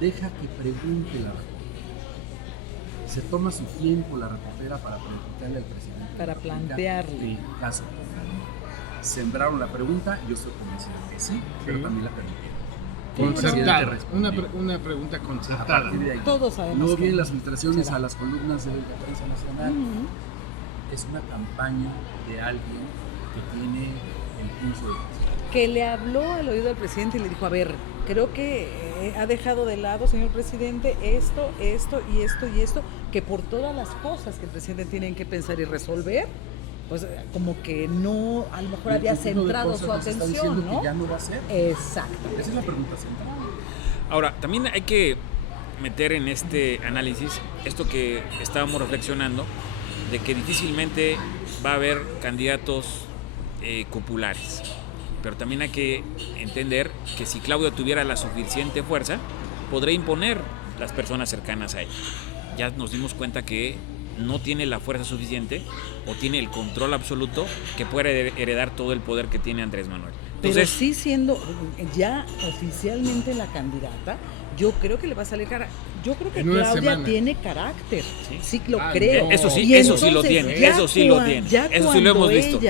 deja que pregunte la reportera. Se toma su tiempo la reportera para preguntarle al presidente. Para plantearle. El caso. Sembraron la pregunta y yo estoy convencido que sí, pero también la permitieron. Y el presidente Concertada. respondió. Una pregunta A concertada. partir de ahí. Todos sabemos Luego que vienen las filtraciones será. a las columnas de la prensa nacional. Ujú. Es una campaña de alguien que tiene el pulso del presidente. Que le habló al oído del presidente y le dijo, a ver, creo que ha dejado de lado, señor presidente, esto y esto, que por todas las cosas que el presidente tiene que pensar y resolver, pues como que no, a lo mejor había ¿Qué tipo de centrado cosas su nos está atención, diciendo ¿no? que ya no va a ser? Exacto. Esa es la pregunta central. Ahora, también hay que meter en este análisis esto que estábamos reflexionando, de que difícilmente va a haber candidatos populares. Pero también hay que entender que si Claudia tuviera la suficiente fuerza, podría imponer las personas cercanas a ella. Ya nos dimos cuenta que no tiene la fuerza suficiente o tiene el control absoluto que pueda heredar todo el poder que tiene Andrés Manuel. Pero Entonces, sí siendo ya oficialmente la candidata, yo creo que le va a salir cara. Yo creo que En una Claudia semana. tiene carácter, sí lo Ah, creo. no. Eso sí, Y eso sí lo entonces, tiene, ya eso sí lo cua- tiene, ya eso sí lo hemos cuando visto.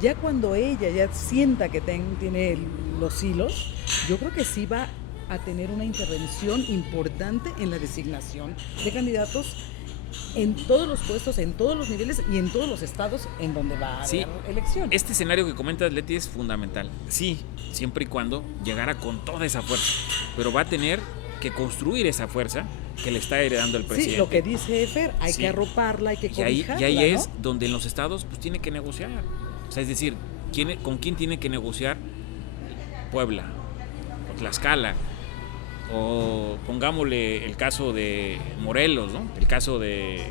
Ya cuando ella ya sienta que tiene los hilos, yo creo que sí va a tener una intervención importante en la designación de candidatos en todos los puestos, en todos los niveles y en todos los estados en donde va a Sí, haber elecciones. este escenario que comentas, Leti, es fundamental. Sí, siempre y cuando llegara con toda esa fuerza, pero va a tener que construir esa fuerza que le está heredando el presidente. Sí, lo que dice Fer, hay Sí. que arroparla, hay que Y ahí cobijarla, es ¿no? donde en los estados pues tiene que negociar. O sea, es decir, ¿con quién tiene que negociar Puebla, o Tlaxcala, o pongámosle el caso de Morelos, ¿no? El caso de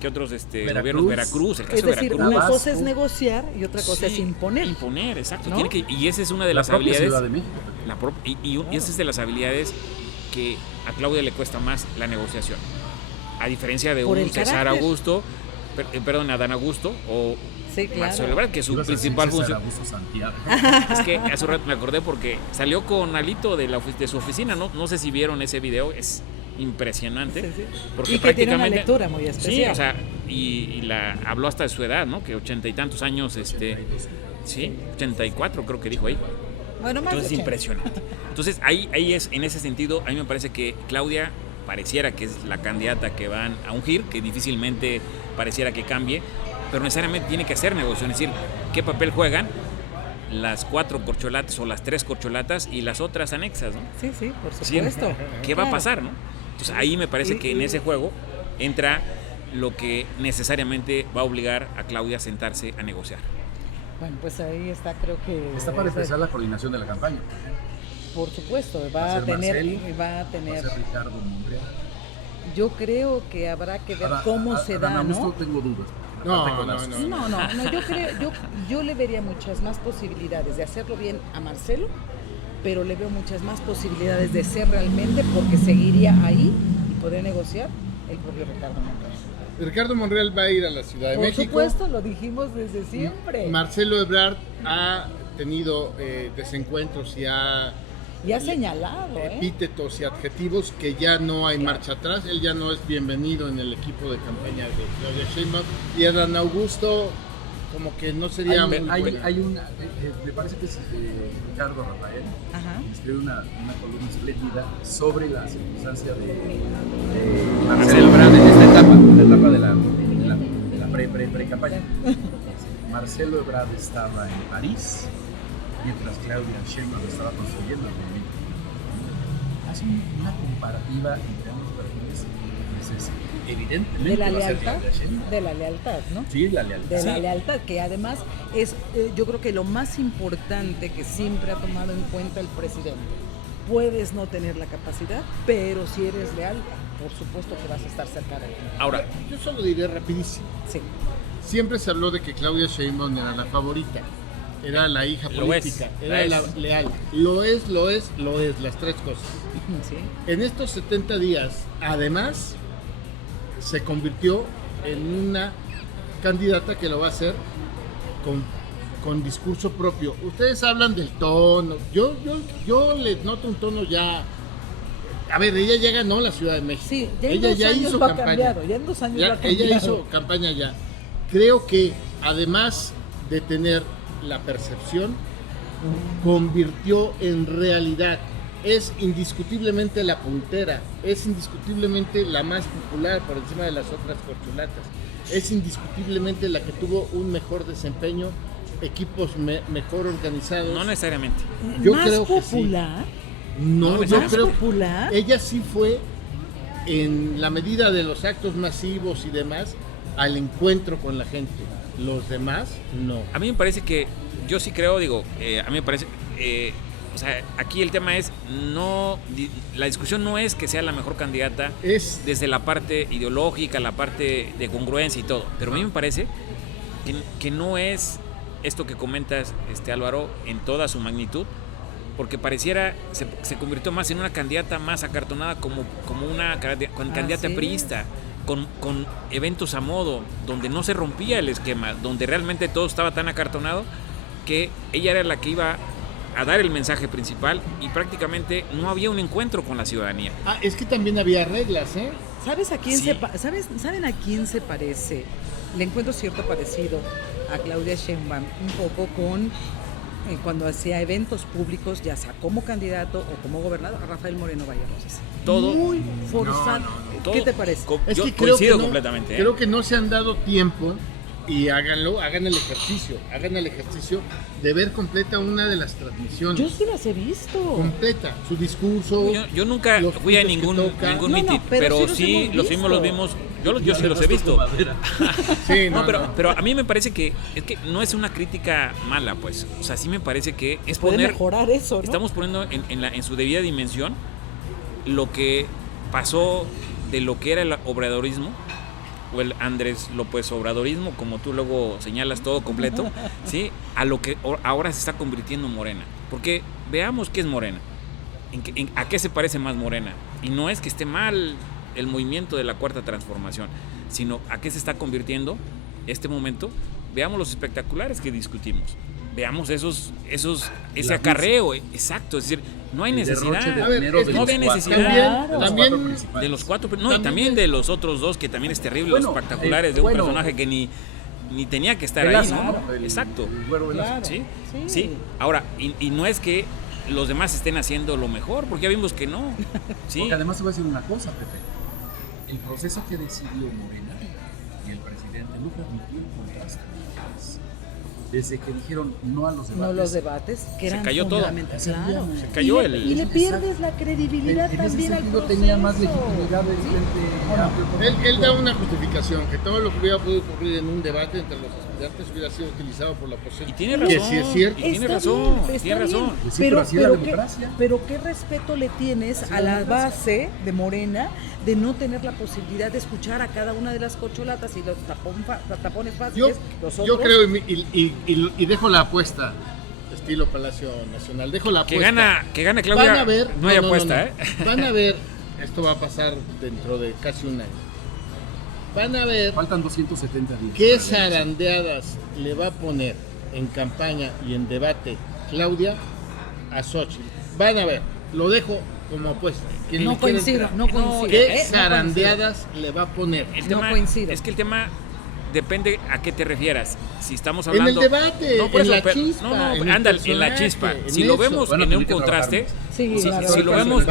¿qué otros gobiernos? Veracruz, el caso Es decir, de Veracruz. una cosa es negociar y otra cosa Sí, es imponer. Imponer, exacto. ¿No? Y esa es una de La las propia habilidades. Ciudad de México. Y esa es de las habilidades que a Claudia le cuesta más la negociación. A diferencia de Por un el César carácter. Augusto, perdón, Adán Augusto o Sí, claro. Marcelo Ebrard, que su Ibas a decir principal César función. Augusto Santiago. Es que hace un rato me acordé porque salió con Alito de su oficina, no sé si vieron ese video, es impresionante. Sí, sí. Porque Y que tiene una prácticamente- lectura muy especial. Sí, o sea, y la habló hasta de su edad, ¿no? Que 80 y tantos años, sí, 84 creo que dijo ahí. Bueno, más Entonces de es 80. impresionante. Entonces ahí es, en ese sentido, a mí me parece que Claudia pareciera que es la candidata que van a ungir, que difícilmente pareciera que cambie, pero necesariamente tiene que hacer negociación, es decir, qué papel juegan las 4 corcholatas o las 3 corcholatas y las otras anexas, ¿no? Sí, sí, por Sí, supuesto. ¿qué va a Claro. pasar, no? Entonces ahí me parece que en ese juego entra lo que necesariamente va a obligar a Claudia a sentarse a negociar. Bueno, pues ahí está, creo que... Está para empezar la coordinación de la campaña. Por supuesto, Va va a a ser tener... Marcelo, Va a Va a tener... ser Ricardo Monreal. Yo creo que habrá que ver Ahora, cómo se Adán da, Augusto ¿no? tengo dudas. No, Aparte con no, las- no. No, yo le vería muchas más posibilidades de hacerlo bien a Marcelo, pero le veo muchas más posibilidades de ser realmente, porque seguiría ahí y poder negociar el propio Ricardo Monreal. Ricardo Monreal va a ir a la Ciudad de Por México. supuesto, lo dijimos desde siempre. Marcelo Ebrard ha tenido desencuentros y ha Y ha señalado, epítetos y adjetivos que ya no hay marcha atrás. Él ya no es bienvenido en el equipo de campaña de Claudia Sheinbaum. Y Adán Augusto como que no sería muy buena. hay una, me parece que es Ricardo Rafael, Ajá. escribe una columna espléndida sobre la circunstancia de Marcelo Ebrard en esta etapa de la pre-campaña. Marcelo Ebrard estaba en París, mientras Claudia Sheinbaum estaba construyendo el movimiento. Hace una comparativa entre ambos perfiles, pues evidentemente De la va a ser lealtad, Claudia Sheinbaum. de la lealtad, ¿no? Sí, la lealtad. De la Sí. lealtad, que además es, yo creo que lo más importante que siempre ha tomado en cuenta el presidente. Puedes no tener la capacidad, pero si eres leal, por supuesto que vas a estar cerca de él. Ahora, Yo solo diré rapidísimo. Sí. Siempre se habló de que Claudia Sheinbaum era la favorita, era la hija Lo política, es, era la la es. leal. Lo es, las tres cosas. Sí. En estos 70 días, además, se convirtió en una candidata que lo va a hacer con discurso propio. Ustedes hablan del tono, yo le noto un tono ya... A ver, ella ya ganó la Ciudad de México. Sí, ya en ella 2 ya años hizo lo ha campaña. cambiado, ya en 2 años Ya, lo ha cambiado. ella hizo campaña ya. Creo que además de tener la percepción, convirtió en realidad. Es indiscutiblemente la puntera, es indiscutiblemente la más popular por encima de las otras corcholatas. Es indiscutiblemente la que tuvo un mejor desempeño, equipos mejor organizados. no necesariamente. Yo ¿Más creo que sí. popular? No, ¿Más yo creo popular? ella sí fue en la medida de los actos masivos y demás al encuentro con la gente. Los demás no. A mí me parece que, yo sí creo, a mí me parece, o sea, aquí el tema es, la discusión no es que sea la mejor candidata Es desde la parte ideológica, la parte de congruencia y todo, pero a mí me parece que no es esto que comentas, Álvaro, en toda su magnitud, porque pareciera, se convirtió más en una candidata más acartonada como una candidata Así priista, con eventos a modo, donde no se rompía el esquema, donde realmente todo estaba tan acartonado que ella era la que iba a dar el mensaje principal y prácticamente no había un encuentro con la ciudadanía. es que también había reglas, ¿eh? ¿Sabes a quién Sí. ¿Saben a quién se parece? Le encuentro cierto parecido a Claudia Sheinbaum, un poco con cuando hacía eventos públicos, ya sea como candidato o como gobernador, a Rafael Moreno Vallarosas. Todo- Muy forzado. Todo- ¿Qué te parece? Es Yo que creo coincido que no, completamente. Creo que no se han dado tiempo y hagan el ejercicio de ver completa una de las transmisiones. Yo sí las he visto. Completa, su discurso. Yo nunca fui a ningún meeting, pero sí los vimos. Yo sí los he visto. Sí, pero a mí me parece que es que no es una crítica mala, pues. O sea, sí me parece que es puede poner. mejorar eso, ¿no? Estamos poniendo en su debida dimensión lo que pasó de lo que era el obradorismo o el Andrés López Obradorismo, como tú luego señalas todo completo, ¿sí? A lo que ahora se está convirtiendo Morena. Porque veamos qué es Morena, a qué se parece más Morena. Y no es que esté mal el movimiento de la Cuarta Transformación, sino a qué se está convirtiendo este momento. Veamos los espectaculares que discutimos. Veamos ese acarreo, exacto, es decir, no hay necesidad, no había necesidad también de los cuatro, no, y también de los otros dos, que también es terrible, los espectaculares de un personaje que ni tenía que estar ahí, ¿no? Exacto. Claro. Sí. Ahora, y no es que los demás estén haciendo lo mejor, porque ya vimos que no. Sí. Porque además te voy a decir una cosa, Pepe. El proceso que decidió Morena y el presidente no permitió el contraste. Desde que dijeron no a los debates. No los debates, que eran cayó todo. fundamentales. Claro. Se cayó y le pierdes la credibilidad también al proceso. Tenía más legitimidad del frente. Él da una justificación, que todo lo que hubiera podido ocurrir en un debate entre los estudiantes hubiera sido utilizado por la oposición. Y tiene razón. Que sí es cierto. Tiene razón. Pues sí, pero así es la democracia. Pero qué respeto le tienes a la base de Morena de no tener la posibilidad de escuchar a cada una de las corcholatas y los tapones fáciles. Yo creo y dejo la apuesta estilo Palacio Nacional. Dejo la apuesta. Que gane Claudia. Van a ver, no hay apuesta, ¿eh? Van a ver, esto va a pasar dentro de casi un año. Van a ver. Faltan 270 días. ¿Qué zarandeadas le va a poner en campaña y en debate Claudia a Xochitl? Van a ver, lo dejo como apuesta. No coincido. ¿Qué zarandeadas le va a poner? No coincido. Es que el tema depende a qué te refieras. Si estamos hablando... En el debate, en la chispa. En la chispa. Si lo vemos en un contraste, si lo vemos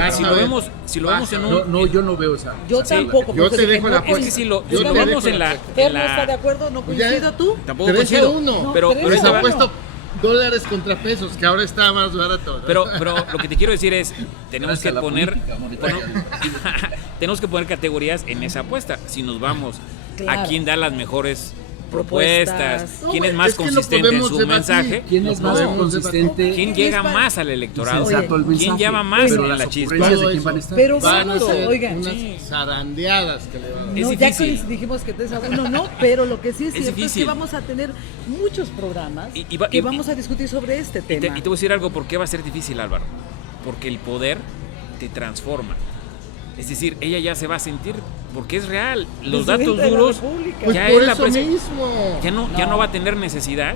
en un... No, yo no veo esa. Yo tampoco. Yo te dejo la Es que apuesta. si lo vemos en la... Fer no está de acuerdo, no coincido tú. Tampoco coincido. 3-1. Pero les apuesto dólares contra pesos, que ahora está más barato, ¿no? Pero lo que te quiero decir es, tenemos que poner categorías en esa apuesta. Si nos vamos a quién da las mejores propuestas, quién es más consistente en su mensaje, quién es más consistente, quién llega más al electorado, quién llama más pero a la las chispa. ocurrencias de quién van a estar. Pero van a ser oigan, unas zarandeadas que le van a dar. Es no, difícil. ya dijimos que 3-1 no, pero lo que sí es cierto difícil. es que vamos a tener muchos programas que vamos a discutir sobre este tema. Y te voy a decir algo, ¿por qué va a ser difícil, Álvaro? Porque el poder te transforma. Es decir, ella ya se va a sentir, porque es real, los datos duros, pues ya por es la eso mismo. ya no va a tener necesidad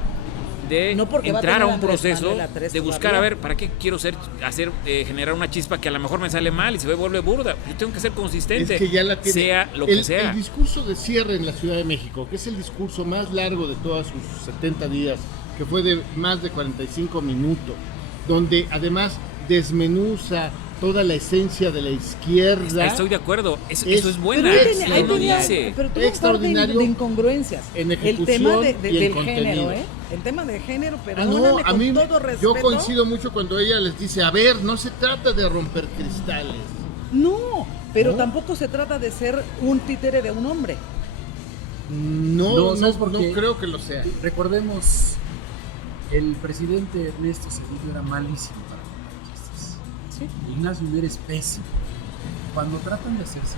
de entrar a un proceso, de buscar, a ver, ¿para qué quiero generar una chispa que a lo mejor me sale mal y se vuelve burda? Yo tengo que ser consistente, Es que ya la tiene. sea lo que sea. El discurso de cierre en la Ciudad de México, que es el discurso más largo de todos sus 70 días, que fue de más de 45 minutos, donde además desmenuza toda la esencia de la izquierda. Estoy de acuerdo, eso es buena. Pero tuvo extraordinario de incongruencias. En el tema ejecución y del en contenido. género, El tema del género, pero a mí, con todo respeto. yo coincido mucho cuando ella les dice, a ver, no se trata de romper cristales. No, pero tampoco se trata de ser un títere de un hombre. No creo que lo sea. Recordemos, el presidente Ernesto Zedillo era malísimo para chistes. Sí. Ignacio Mier es pésimo. Cuando tratan de hacerse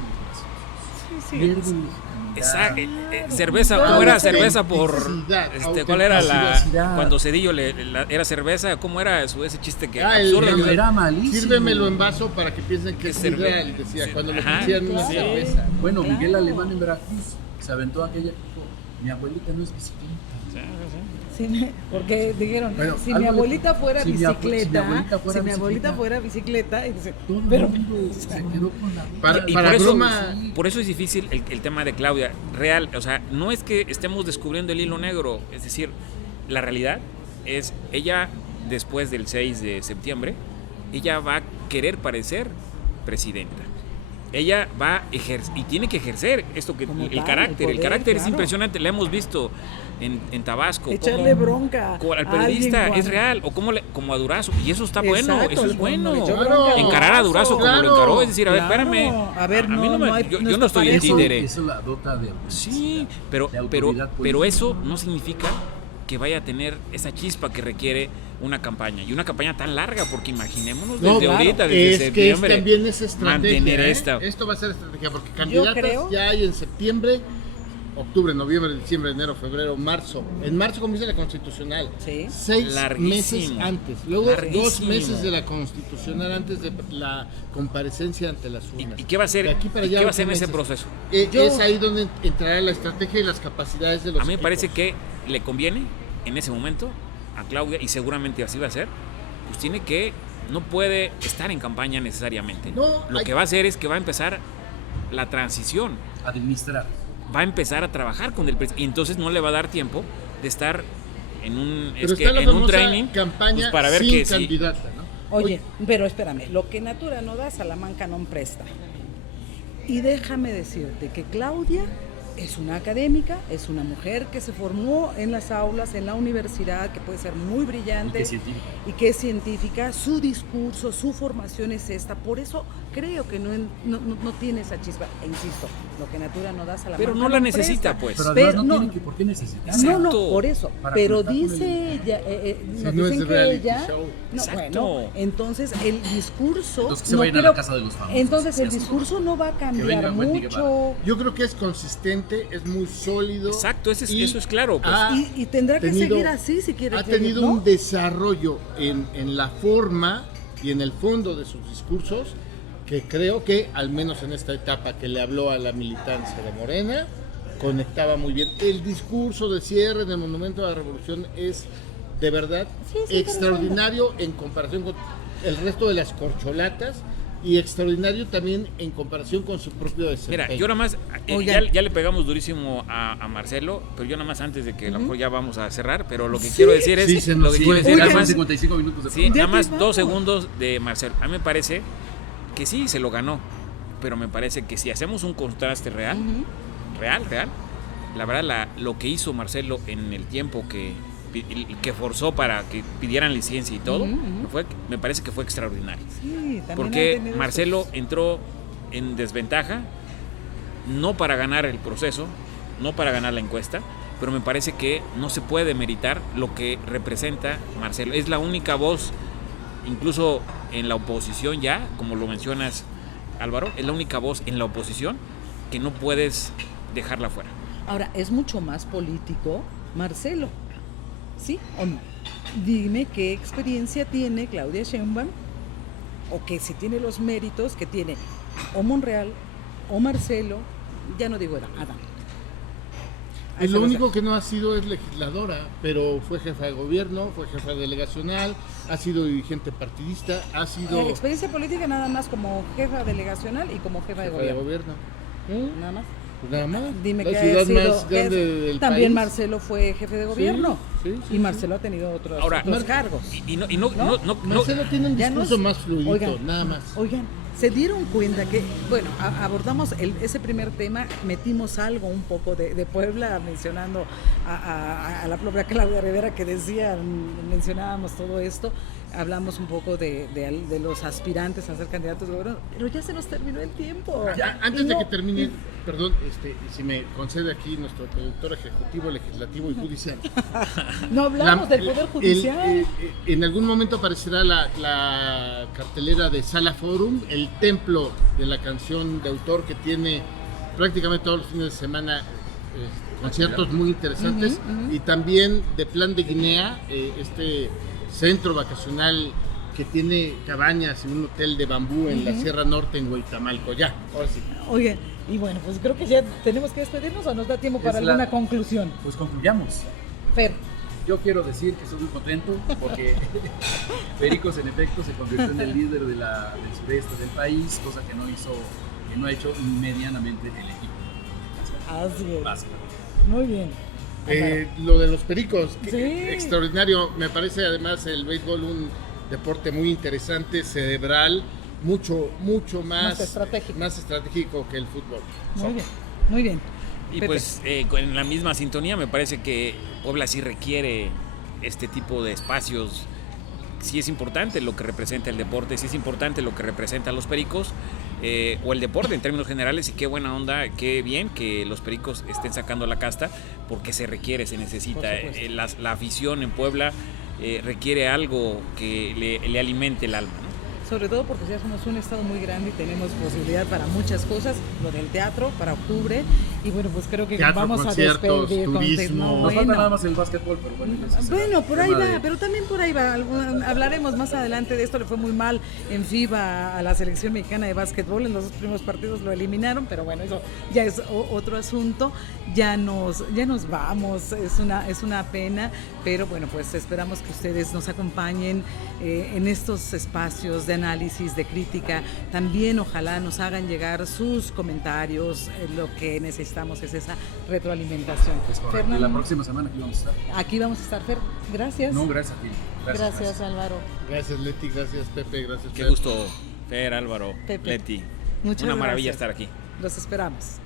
pierden cerveza, ¿cómo era? Cerveza por ¿cuál era cuando Zedillo era cerveza? ¿Cómo era ese chiste que absurdo? Era malísimo. Sírvemelo en vaso para que piensen que es ideal, decía, cuando le pusieron una cerveza. Bueno, Miguel Alemán en Veracruz se aventó aquella, mi abuelita no es bicicleta. Sí, porque dijeron, si mi abuelita fuera bicicleta, y dice, pero se quedó con la por eso es difícil el tema de Claudia, real, o sea, no es que estemos descubriendo el hilo negro, es decir, la realidad es, ella después del 6 de septiembre, ella va a querer parecer presidenta. ella va a ejercer y tiene que ejercer esto que Como el tal, carácter. el El poder, carácter es claro. impresionante, la hemos visto en Tabasco. Echarle bronca Como al a periodista alguien es cuando- real, o como a Durazo, y eso está bueno, Exacto, eso es cuando bueno. le echó Claro. bronca Encarar a Durazo como Claro, lo encaró, es decir, a ver, claro. espérame. A ver, mí no hay- yo no no está estoy en parejo. títere. Eso la dota de Sí, autenticidad, pero, de pero, autoridad pero política. eso no significa que vaya a tener esa chispa que requiere una campaña. Y una campaña tan larga, porque imaginémonos No, desde claro. ahorita, desde Es que septiembre. también es estrategia. mantener ¿eh? esta. Esto va a ser estrategia porque candidatas creo- ya hay en septiembre, octubre, noviembre, diciembre, enero, febrero, marzo. En marzo comienza la constitucional. Sí. 6 Larguísimo. meses antes. Luego Larguísimo. 2 meses de la constitucional antes de la comparecencia ante las urnas. ¿Y qué va a hacer? De aquí para ¿Y allá, qué va a hacer en 8 ese meses. proceso? Es ahí donde entrará la estrategia y las capacidades de los A mí me parece equipos. que le conviene en ese momento a Claudia, y seguramente así va a ser, pues tiene que, no puede estar en campaña necesariamente. No, Lo hay- que va a hacer es que va a empezar la transición, Administrar. va a empezar a trabajar con el presidente, y entonces no le va a dar tiempo de estar en un, Pero está la en un famosa training campaña pues, para ver sin que sí. candidata, ¿no? Oye, pero espérame, lo que natura no da, Salamanca no presta. Y déjame decirte que Claudia es una académica, es una mujer que se formó en las aulas, en la universidad, que puede ser muy brillante Y que científica. y que es científica. Su discurso, su formación es esta. Por eso creo que no tiene esa chispa. E insisto, lo que natura no da, Salamanca Pero no la necesita, presta. pues. Pero Pero además no no- tiene que por qué necesitar. No, no, Exacto. por eso. Para Pero conectar con dice el- ella, Si nos no es dicen de que reality ella. show. No, Exacto. bueno, entonces el discurso. Entonces que se no vayan a creo- la casa de los famosos. Entonces el Eso. discurso no va a cambiar venga Wendy mucho. Yo creo que es consistente, es muy sólido. Exacto, y eso es claro. Pues. ha Y tendrá que tenido- seguir así si quiere. Ha seguir, tenido ¿no? un desarrollo en la forma y en el fondo de sus discursos que creo que, al menos en esta etapa que le habló a la militancia de Morena, conectaba muy bien. El discurso de cierre del Monumento a la Revolución es de verdad Sí, extraordinario en comparación con el resto de las corcholatas y extraordinario también en comparación con su propio desempeño. Mira, yo nada más, Oigan. ya le pegamos durísimo a Marcelo, pero yo nada más antes de que a lo mejor ya vamos a cerrar, pero lo que quiero decir es, Sí, se lo nos que fue. quiero decir Oigan. nada más, 55 minutos de sí, programa. nada Ya más te 2 vamos. segundos de Marcelo. A mí me parece que sí, se lo ganó, pero me parece que si hacemos un contraste real, real, la verdad lo que hizo Marcelo en el tiempo que forzó para que pidieran licencia y todo, me parece que fue extraordinario. Sí, también ha Porque tenido Marcelo sus- entró en desventaja, no para ganar el proceso, no para ganar la encuesta, pero me parece que no se puede meritar lo que representa Marcelo. Es la única voz, incluso en la oposición ya, como lo mencionas Álvaro, es la única voz en la oposición que no puedes dejarla fuera. Ahora, es mucho más político Marcelo, ¿sí o no? Dime qué experiencia tiene Claudia Sheinbaum, o que si tiene los méritos que tiene o Monreal o Marcelo, ya no digo Adam. Ahí Y se lo los único dejo. que no ha sido es legisladora, pero fue jefa de gobierno, fue jefa delegacional, ha sido dirigente partidista, ha sido Experiencia política nada más como jefa delegacional y como jefa de jefa de gobierno. gobierno. Nada más. Pues nada más. Dime la que ciudad ha sido, más grande del también país. Marcelo fue jefe de gobierno sí, y Marcelo ha tenido otros, Ahora, otros cargos. Y no, ¿No? Marcelo tiene un Ya no discurso es- más fluido, Oigan, nada más. Oigan, se dieron cuenta que, bueno, abordamos ese primer tema, metimos algo un poco de Puebla, mencionando a la propia Claudia Rivera que decía, mencionábamos todo esto, hablamos un poco de los aspirantes a ser candidatos de gobierno, pero ya se nos terminó el tiempo. Ya, Y antes de no- que termine, perdón, si me concede aquí nuestro productor ejecutivo, legislativo y judicial. No hablamos del Poder Judicial. En algún momento aparecerá la cartelera de Sala Forum, el templo de la canción de autor que tiene prácticamente todos los fines de semana conciertos muy interesantes, y también de Plan de Guinea, este centro vacacional que tiene cabañas en un hotel de bambú en la Sierra Norte en Huitamalco. Ya, ahora sí. Oye, y bueno, pues creo que ya tenemos que despedirnos, o nos da tiempo para Es la- alguna conclusión. Pues concluyamos. Fer. Yo quiero decir que estoy muy contento porque Pericos en efecto se convirtió en el líder del sureste del país, cosa que no ha hecho medianamente el equipo. Así es. Básicamente. Muy bien. Lo de los pericos, Sí. extraordinario. Me parece además el béisbol un deporte muy interesante, cerebral, mucho Más estratégico. más estratégico que el fútbol. Muy bien, muy bien. Y Pepe. pues en la misma sintonía me parece que Puebla sí requiere este tipo de espacios. Sí es importante lo que representa el deporte, sí es importante lo que representa los Pericos, o el deporte en términos generales, y qué buena onda, qué bien que los Pericos estén sacando la casta, porque se requiere, se necesita. La afición en Puebla requiere algo que le alimente el alma, ¿no? Sobre todo porque ya somos un estado muy grande y tenemos posibilidad para muchas cosas, lo del teatro para octubre, y bueno, pues creo que Teatro, vamos conciertos, a despedir turismo. Nos falta nada más el básquetbol, pero bueno. Bueno, por ahí va, pero también por ahí va. Hablaremos más adelante de esto. Le fue muy mal en FIBA a la selección mexicana de básquetbol. En los dos primeros partidos lo eliminaron, pero bueno, eso ya es otro asunto. Ya nos vamos, es una pena, pero bueno, pues esperamos que ustedes nos acompañen en estos espacios de análisis, de crítica. También ojalá nos hagan llegar sus comentarios. Lo que necesitamos es esa retroalimentación. Es correcto. Y la próxima semana aquí vamos a estar. Aquí vamos a estar, Fer. Gracias. No, gracias a ti. Gracias, Álvaro. Gracias, Leti, gracias, Pepe, gracias. Qué Fer. gusto, Fer, Álvaro, Pepe. Leti. Muchas Una maravilla gracias. estar aquí. Los esperamos.